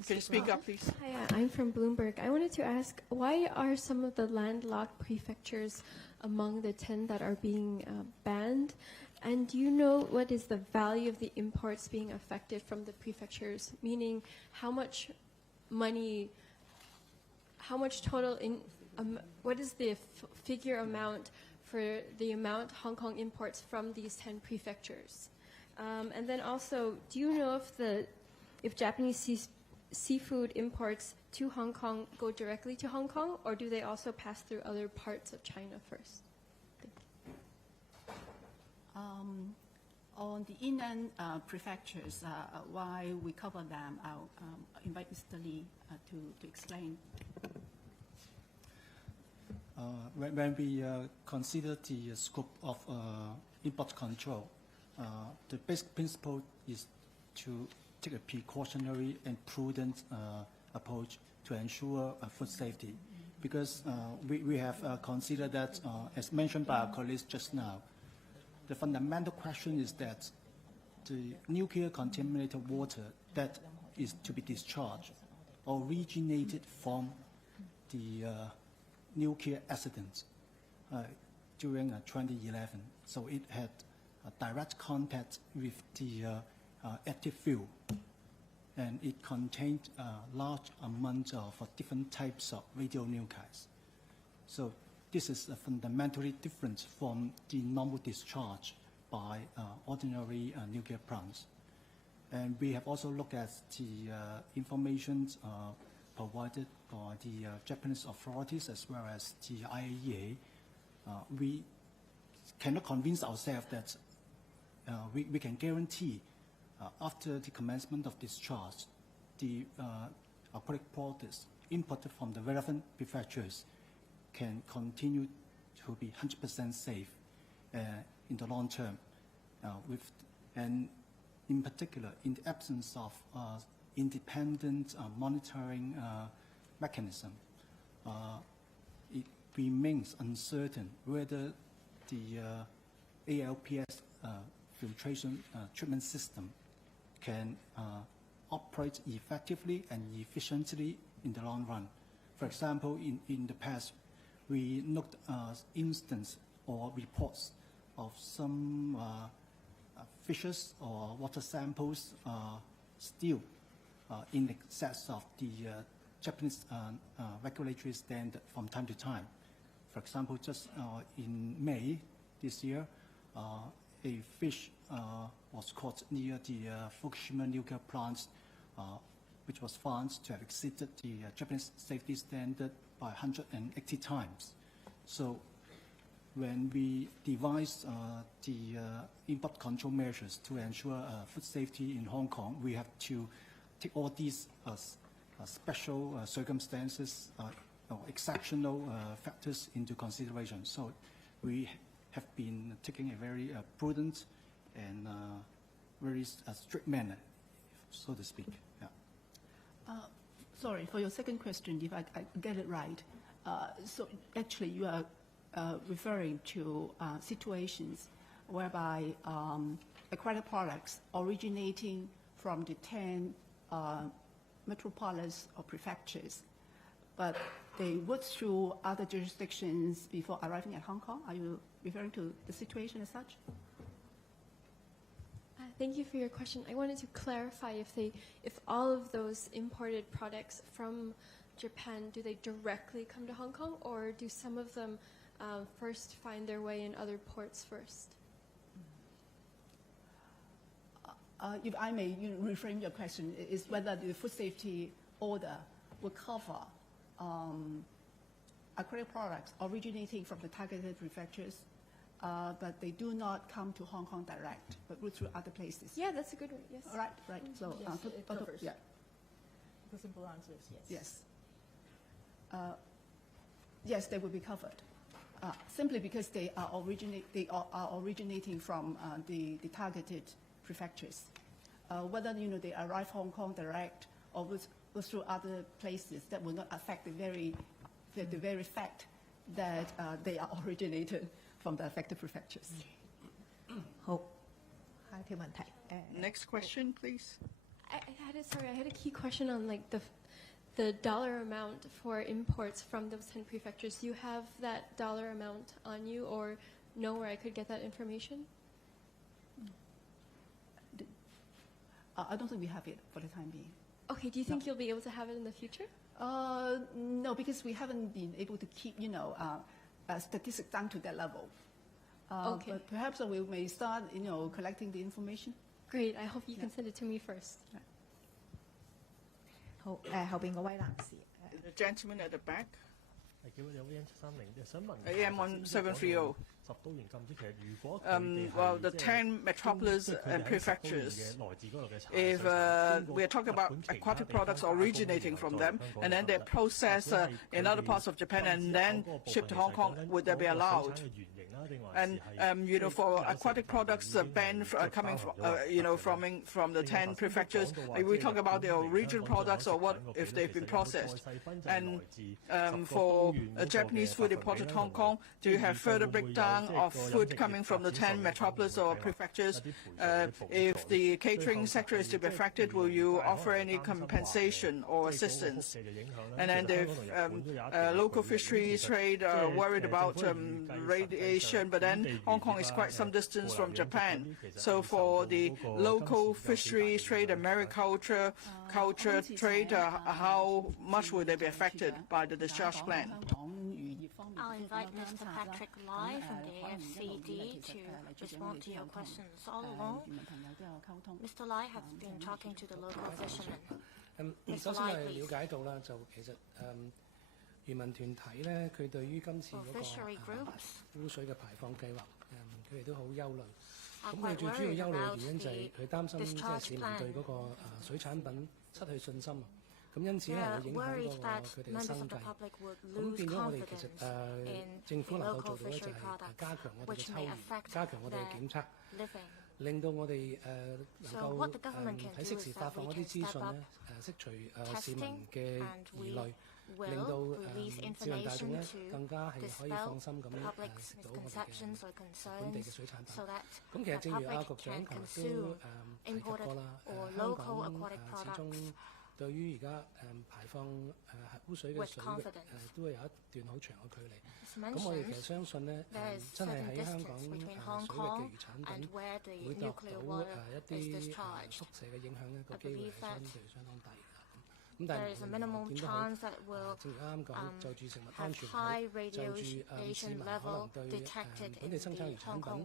Can you speak up, please? Hi, I'm from Bloomberg. I wanted to ask, why are some of the landlocked prefectures among the 10 that are being banned? And do you know what is the value of the imports being affected from the prefectures? Meaning, how much money, how much total, what is the figure amount for the amount Hong Kong imports from these 10 prefectures? And then also, do you know if Japanese seafood imports to Hong Kong go directly to Hong Kong, or do they also pass through other parts of China first? On the inland prefectures, why we cover them, I'll invite Mr. Lee to explain. When we consider the scope of import control, the basic principle is to take a precautionary and prudent approach to ensure food safety. Because we have considered that, as mentioned by our colleagues just now, the fundamental question is that the nuclear contaminated water that is to be discharged originated from the nuclear accident during 2011. So it had direct contact with the active fuel. and it contained a large amount of different types of radionuclides. So this is fundamentally different from the normal discharge by ordinary nuclear plants. And we have also looked at the information provided by the Japanese authorities as well as the IAEA. We cannot convince ourselves that we can guarantee after the commencement of discharge, the aquatic products imported from the relevant prefectures can continue to be 100% safe in the long term. And in particular, in the absence of independent monitoring mechanism, it remains uncertain whether the ALPS filtration treatment system can operate effectively and efficiently in the long run. For example, in the past, we looked at instances or reports of some fishes or water samples still in excess of the Japanese regulatory standard from time to time. For example, just in May this year, a fish was caught near the Fukushima nuclear plants, which was found to have exceeded the Japanese safety standard by 180 times. So when we devised the import control measures to ensure food safety in Hong Kong, we have to take all these special circumstances or exceptional factors into consideration. So we have been taking a very prudent and very strict manner, so to speak. Yeah. Sorry, for your second question, if I get it right, so actually you are referring to situations whereby aquatic products originating from the 10 metropolis or prefectures, but they went through other jurisdictions before arriving at Hong Kong. Are you referring to the situation as such? Thank you for your question. I wanted to clarify if all of those imported products from Japan, do they directly come to Hong Kong, or do some of them first find their way in other ports first? If I may reframe your question, is whether the food safety order will cover aquatic products originating from the targeted prefectures, but they do not come to Hong Kong direct, but route through other places. Yeah, that's a good one. Yes. Right. So yes, it covers. Yeah. The simple answer is yes. Yes. Yes, they will be covered. Simply because they are originating from the targeted prefectures. Whether they arrive Hong Kong direct or go through other places, that will not affect the very fact that they are originated from the affected prefectures. Next question, please. I had a key question on the dollar amount for imports from those 10 prefectures. Do you have that dollar amount on you, or know where I could get that information? I don't think we have it for the time being. Okay, do you think you'll be able to have it in the future? No, because we haven't been able to keep, statistics down to that level. Okay. But perhaps we may start, collecting the information. Great. I hope you can send it to me first. The gentleman at the back. AM 1730. Well, the 10 metropolis and prefectures, if we are talking about aquatic products originating from them, and then they're processed in other parts of Japan and then shipped to Hong Kong, would that be allowed? And for aquatic products banned coming from the 10 prefectures, are we talking about the original products, or what if they've been processed? And for Japanese food imported to Hong Kong, do you have further breakdown of food coming from the 10 metropolis or prefectures? If the catering sector is to be affected, will you offer any compensation or assistance? And then the local fisheries trade are worried about radiation Asian, but then Hong Kong is quite some distance from Japan. So for the local fisheries trade and mariculture trade, how much will they be affected by the discharge plan? I'll invite Mr. Patrick Lai from the AFCD to respond to your questions. All along, Mr. Lai has been talking to the local fishermen. 首先我哋了解到啦，就其實漁民團體咧，佢對於今次嗰個污水嘅排放計劃，佢哋都好憂慮。咁佢最主要憂慮嘅原因就係佢擔心即係市民對嗰個水產品失去信心。咁因此咧，會影響嗰個佢哋嘅生計。咁變咗我哋其實政府能夠做到咧，就係加強我哋嘅抽驗，加強我哋嘅檢測，令到我哋能夠喺適時發放一啲資訊咧，釋除市民嘅疑慮，令到市民大眾咧更加係可以放心咁食到我哋嘅本地嘅水產品。咁其實正如局長琴日都提及過啦，香港始終對於而家排放核污水嘅水域都會有一段好長嘅距離。咁我哋其實相信咧，真係喺香港水域嘅魚產品會得到一啲輻射嘅影響咧，個機會係相當低。咁但係見到正如啱啱講，就住食物安全好，就住市民可能對本地生產魚產品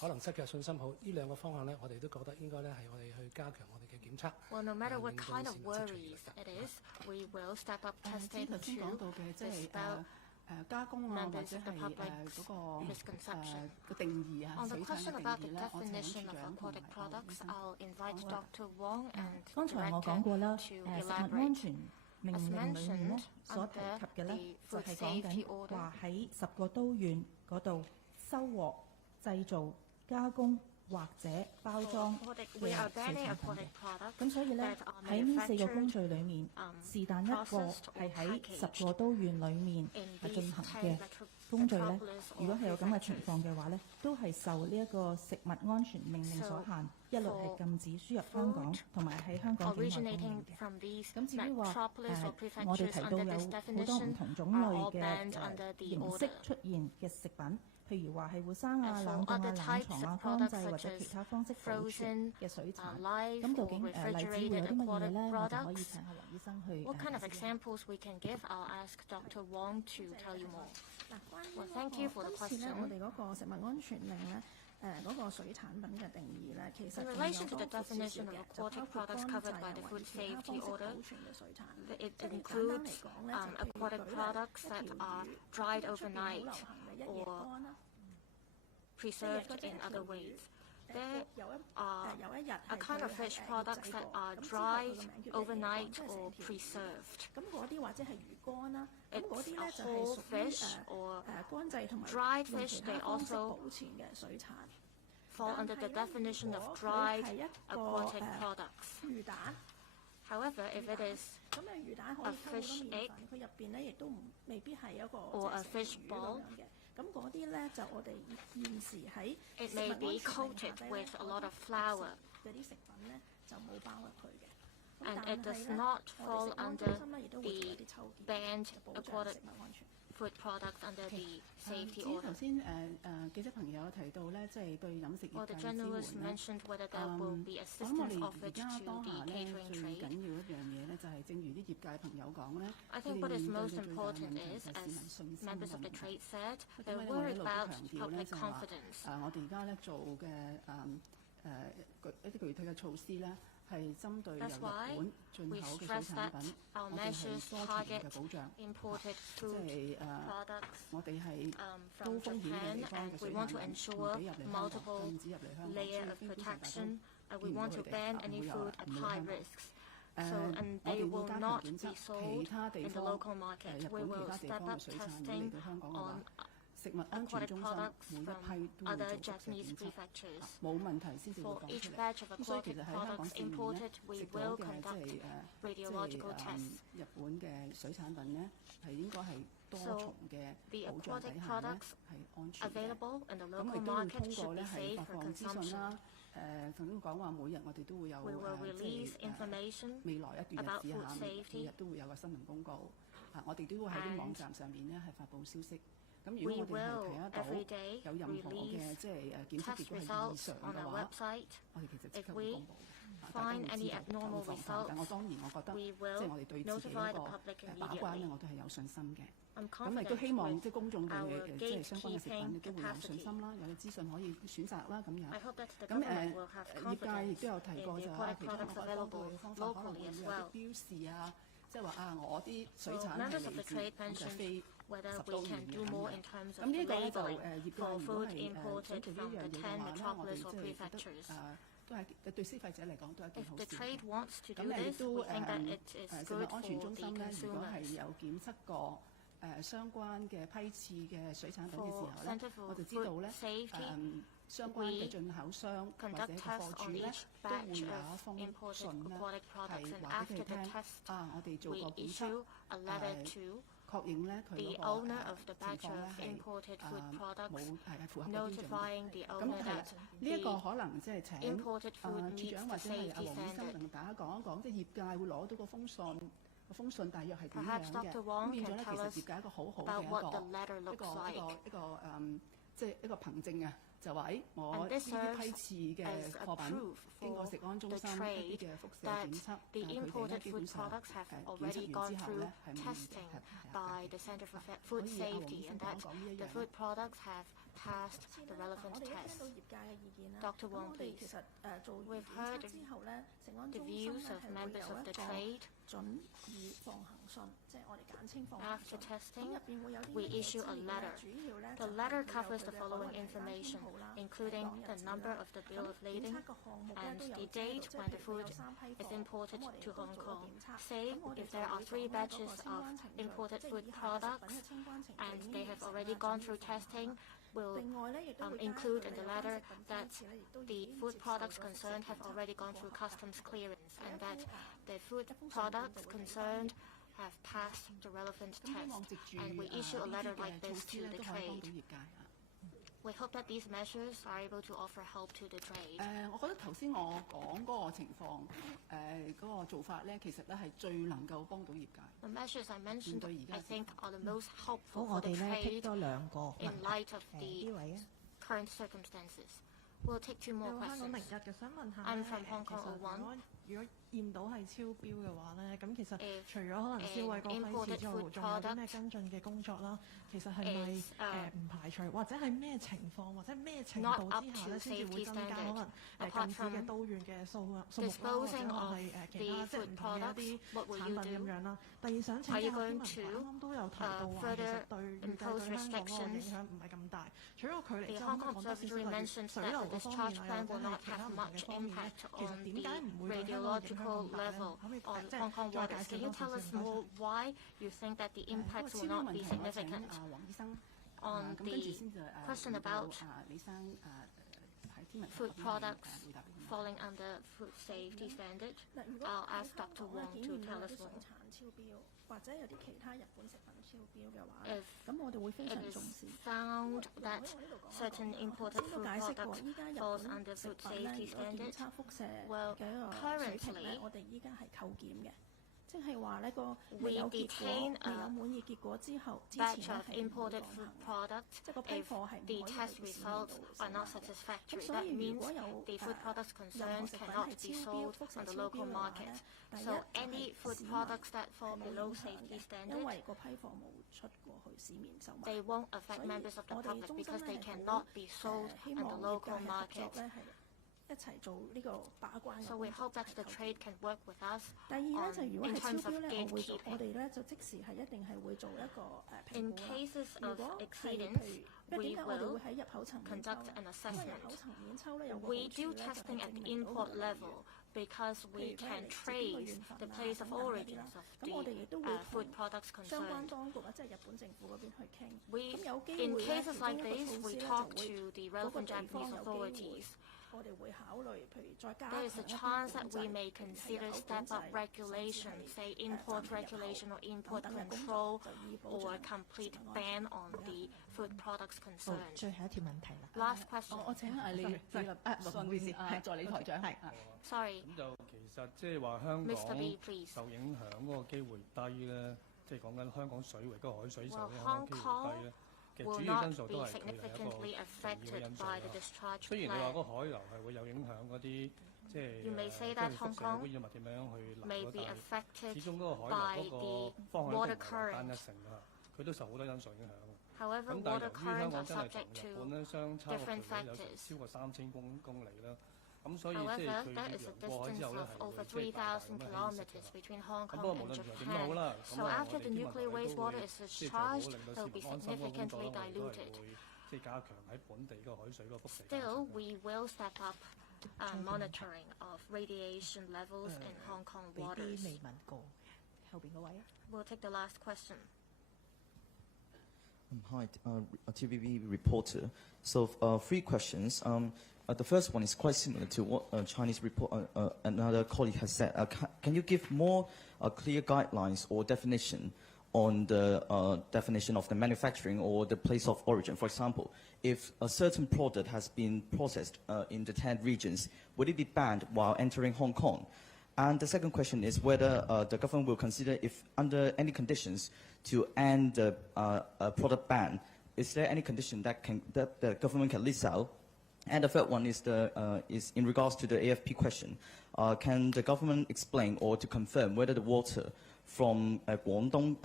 可能失卻信心好，呢兩個方向咧，我哋都覺得應該咧係我哋去加強我哋嘅檢測。Well, no matter what kind of worries it is, we will step up testing to dispel members of the public's misconception. On the question about the definition of aquatic products, I'll invite Dr. Wong and Director to elaborate. As mentioned, under the Food Safety Order, 話喺10個都縣嗰度收穫、製造、加工或者包裝嘅水產品。咁所以咧喺呢4個工序裡面，是但一個係喺10個都縣裡面進行嘅工序咧，如果係有咁嘅情況嘅話咧，都係受呢一個食物安全命令所限，一律係禁止輸入香港同埋喺香港境外供應嘅。咁至於話我哋提到有好多唔同種類嘅形式出現嘅食品。譬如話係活生啊、冷凍啊、冷藏啊、乾製或者其他方式保存嘅水產，咁究竟例子會有啲乜嘢咧？我就可以請阿黃醫生去。What kind of examples we can give? I'll ask Dr. Wong to tell you more. Well, thank you for the question. 今次咧，我哋嗰個食物安全令咧。嗰個水產品嘅定義咧，其實 in relation to the definition of aquatic products covered by the Food Safety Order, it includes aquatic products that are dried overnight or preserved in other ways. There are a kind of fish products that are dried overnight or preserved. It's a whole fish or dried fish. They also fall under the definition of dried aquatic products. However, if it is a fish egg or a fish ball, it may be coated with a lot of flour, and it does not fall under the banned aquatic food products under the safety order. 頭先記者朋友提到咧，即係對飲食業界嘅支援咧。我諗我哋而家當下咧最緊要一樣嘢咧，就係正如啲業界朋友講咧，佢哋面對最大嘅問題就係市民信心嘅問題。因為我哋一路都強調咧，就係話我哋而家咧做嘅一啲具體嘅措施咧。係針對由日本進口嘅水產品，我哋係多層嘅保障，即係我哋係高風險嘅地方嘅水產品唔俾入嚟香港，禁止入嚟香港，所以基本上見唔到佢哋唔會有香港。我哋會加強檢測其他地方日本其他地方嘅水產品嚟到香港嘅話。食物安全中心每一批都會做輻射檢測，冇問題先至會放出嚟。咁所以其實喺香港市面咧食到嘅日本嘅水產品咧係應該係多重嘅保障底下咧係安全嘅。咁亦都會通過咧係發放資訊啦。頭先講話每日我哋都會有未來一段日子每日都會有個新聞公告。我哋都會喺啲網站上面咧係發布消息。咁如果我哋係睇得到有任何嘅即係檢測結果係異常嘅話，我哋其實即刻會公佈。find any abnormal results, 但我當然我覺得即係我哋對自己嗰個把關咧，我都係有信心嘅。咁亦都希望即係公眾對即係相關嘅食品都會有信心啦，有啲資訊可以選擇啦咁樣。咁業界亦都有提過就係其他可以幫到嘅方法，可能會有啲標示啊，即係話啊，我啲水產係嚟自咁就非10多年嘅咁樣。咁呢個咧就業界如果係想做呢樣嘢嘅話咧，我哋即係覺得都係對消費者嚟講都係一件好事。咁亦都食物安全中心咧，如果係有檢測過相關嘅批次嘅水產品嘅時候咧，我就知道咧相關嘅進口商或者貨主咧都會有一封信咧，係話俾佢聽啊，我哋做過檢測確認咧佢嗰個情況咧係冇符合標準嘅。咁係啦，呢一個可能即係請處長或者係黃醫生同大家講一講，即係業界會攞到個封信大約係點樣嘅。咁變咗咧，其實業界一個好好嘅即係一個憑證啊，就話我呢啲批次嘅貨品經過食安中心一啲嘅輻射檢測，佢哋咧基本上檢測完之後咧係冇問題嘅。by the Center for Food Safety and that the food products have passed the relevant test. Dr. Wong, please. We've heard the views of members of the trade. After testing, we issue a letter. The letter covers the following information, including the number of the bill of lading and the date when the food is imported to Hong Kong. Say if there are 3 batches of imported food products and they have already gone through testing, will include in the letter that the food products concerned have already gone through customs clearance and that the food products concerned have passed the relevant test. And we issue a letter like this to the trade. We hope that these measures are able to offer help to the trade. 我覺得頭先我講嗰個情況，嗰個做法咧，其實咧係最能夠幫到業界。The measures I mentioned, I think, are the most helpful for the trade in light of the current circumstances. We'll take 2 more questions. I'm from Hong Kong 01. 如果驗到係超標嘅話咧，咁其實除咗可能銷毀個批次之後，仲有啲咩跟進嘅工作啦？其實係咪唔排除，或者係咩情況或者咩程度之下咧，先至會增加可能禁止嘅刀魚嘅數目啦，或者係其他即係唔同嘅一啲產品咁樣啦。第二想請教天文台，啱啱都有提到話，其實對預計對香港嗰個影響唔係咁大。除咗個距離之外，講多少少例如水流嗰方面啊，或者係其他唔同嘅方面咧，其實點解唔會對radiological level on Hong Kong waters? Can you tell us more why you think that the impacts will not be significant? On the question about food products falling under food safety standard, I'll ask Dr. Wong to tell us more. If it is found that certain imported food products falls under food safety standard, well, currently, we detain a batch of imported food products if the test results are not satisfactory. That means the food products concerned cannot be sold on the local market. So any food products that fall below safety standard, they won't affect members of the public because they cannot be sold on the local market. So we hope that the trade can work with us in terms of gatekeeping. In cases of exceedance, we will conduct an assessment. We do testing at the import level because we can trace the place of origins of the food products concerned. In cases like this, we talk to the relevant Japanese authorities. There is a chance that we may consider step-up regulation, say import regulation or import control, or a complete ban on the food products concerned. Last question. Sorry. 咁就其實即係話香港受影響嗰個機會低咧，即係講緊香港水域嗰個海水受影響機會低咧。will not be significantly affected by the discharge plan. You may say that Hong Kong may be affected by the water current. However, water currents are subject to different factors. However, there is a distance of over 3,000 kilometers between Hong Kong and Japan. So after the nuclear wastewater is discharged, it will be significantly diluted. Still, we will step up monitoring of radiation levels in Hong Kong waters. We'll take the last question. Hi, TVB reporter. So 3 questions. The first one is quite similar to what Chinese report, another colleague has said. Can you give more clear guidelines or definition on the definition of the manufacturing or the place of origin? For example, if a certain product has been processed in the 10 regions, would it be banned while entering Hong Kong? And the second question is whether the government will consider, if under any conditions, to end the product ban. Is there any condition that the government can list out? And the third one is in regards to the AFP question. Can the government explain or to confirm whether the water from Guangdong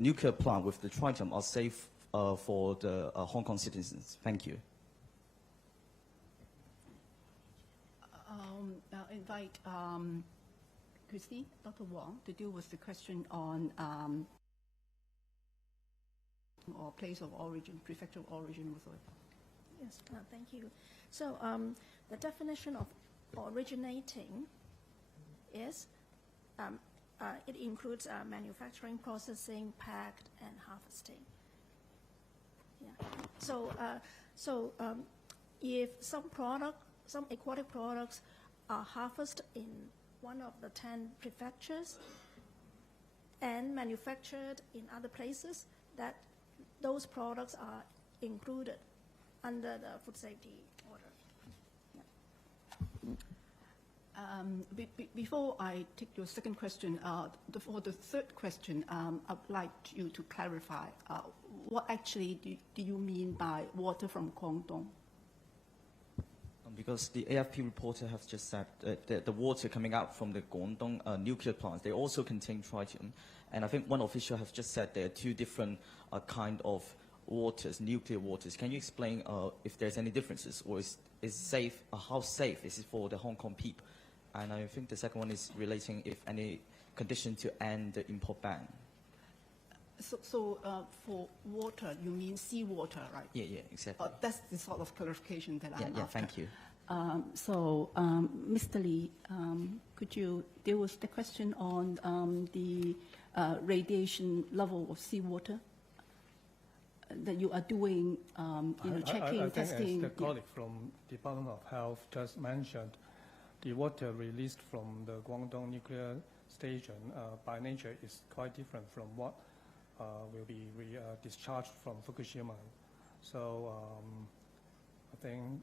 nuclear plant with the tritium are safe for the Hong Kong citizens? Thank you. I'll invite Christine, Dr. Wong, to deal with the question on or place of origin, prefecture of origin. Yes, thank you. So the definition of originating is it includes manufacturing, processing, packed, and harvesting. Yeah. So if some aquatic products are harvested in one of the 10 prefectures and manufactured in other places, that those products are included under the food safety order. Yeah. Before I take your second question, for the third question, I'd like you to clarify what actually do you mean by water from Guangdong? Because the AFP reporter has just said that the water coming out from the Guangdong nuclear plants, they also contain tritium. And I think one official has just said there are 2 different kind of waters, nuclear waters. Can you explain if there's any differences, or is safe? How safe is it for the Hong Kong people? And I think the second one is relating if any condition to end the import ban. So for water, you mean seawater, right? Yeah, exactly. That's the sort of clarification that I'm after. Thank you. Mr. Lee, could you deal with the question on the radiation level of seawater that you are doing, checking, testing? I think as the colleague from Department of Health just mentioned, the water released from the Guangdong nuclear station by nature is quite different from what will be discharged from Fukushima. So I think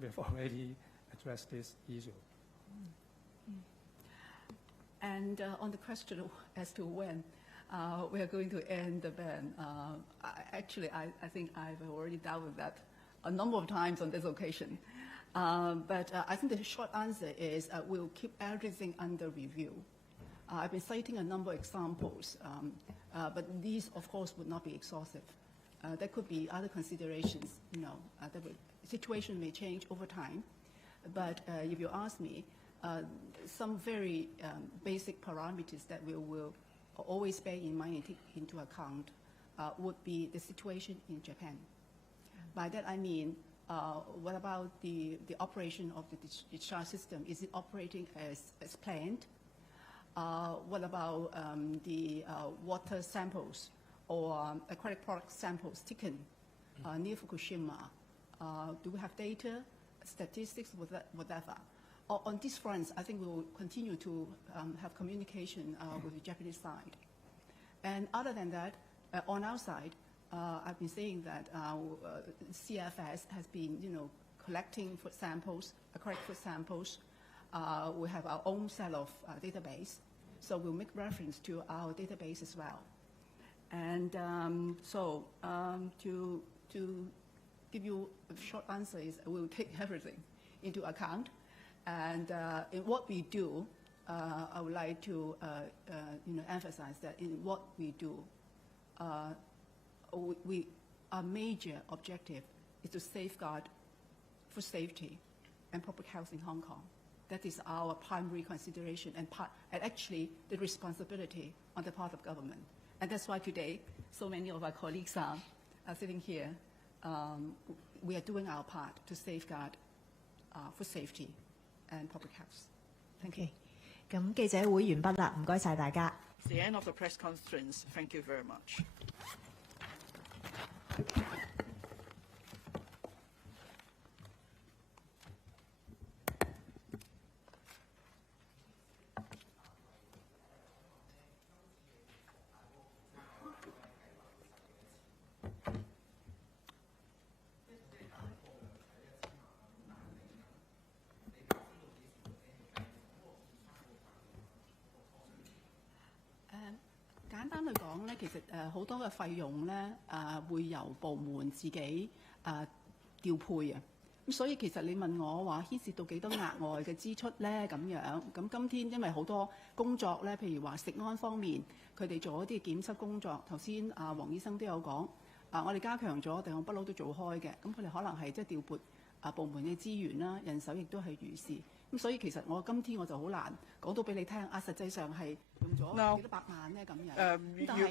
we've already addressed this issue. And on the question as to when we are going to end the ban, I think I've already dealt with that a number of times on this occasion. But I think the short answer is we'll keep everything under review. I've been citing a number of examples, but these, of course, would not be exhaustive. There could be other considerations. The situation may change over time. But if you ask me, some very basic parameters that we will always bear in mind and take into account would be the situation in Japan. By that I mean, what about the operation of the discharge system? Is it operating as planned? What about the water samples or aquatic product samples taken near Fukushima? Do we have data, statistics, whatever? On these fronts, I think we will continue to have communication with the Japanese side. And other than that, on our side, I've been saying that CFS has been, collecting food samples, aquatic food samples. We have our own set of database, so we'll make reference to our database as well. And to give you a short answer is we'll take everything into account. And in what we do, I would like to emphasize that in what we do, our major objective is to safeguard food safety and public health in Hong Kong. That is our primary consideration and actually the responsibility on the part of government. And that's why today so many of our colleagues are sitting here. We are doing our part to safeguard food safety and public health. Thank you. 咁記者會完畢啦，唔該晒大家。It's the end of the press conference. Thank you very much. 簡單嚟講咧，其實好多嘅費用咧會由部門自己調配啊。咁所以其實你問我話牽涉到幾多額外嘅支出咧咁樣，咁今天因為好多工作咧，譬如話食安方面，佢哋做一啲檢測工作，頭先黃醫生都有講，我哋加強咗，定我不嬲都做開嘅，咁佢哋可能係即係調撥部門嘅資源啦，人手亦都係如是。咁所以其實今天我就好難講到俾你聽實際上係用咗幾多百萬咧咁樣。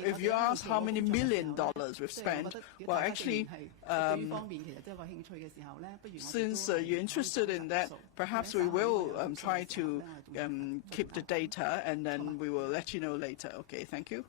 If you ask how many $1 million we've spent, well, actually, since you're interested in that, perhaps we will try to keep the data, and then we will let you know later. Okay, thank you.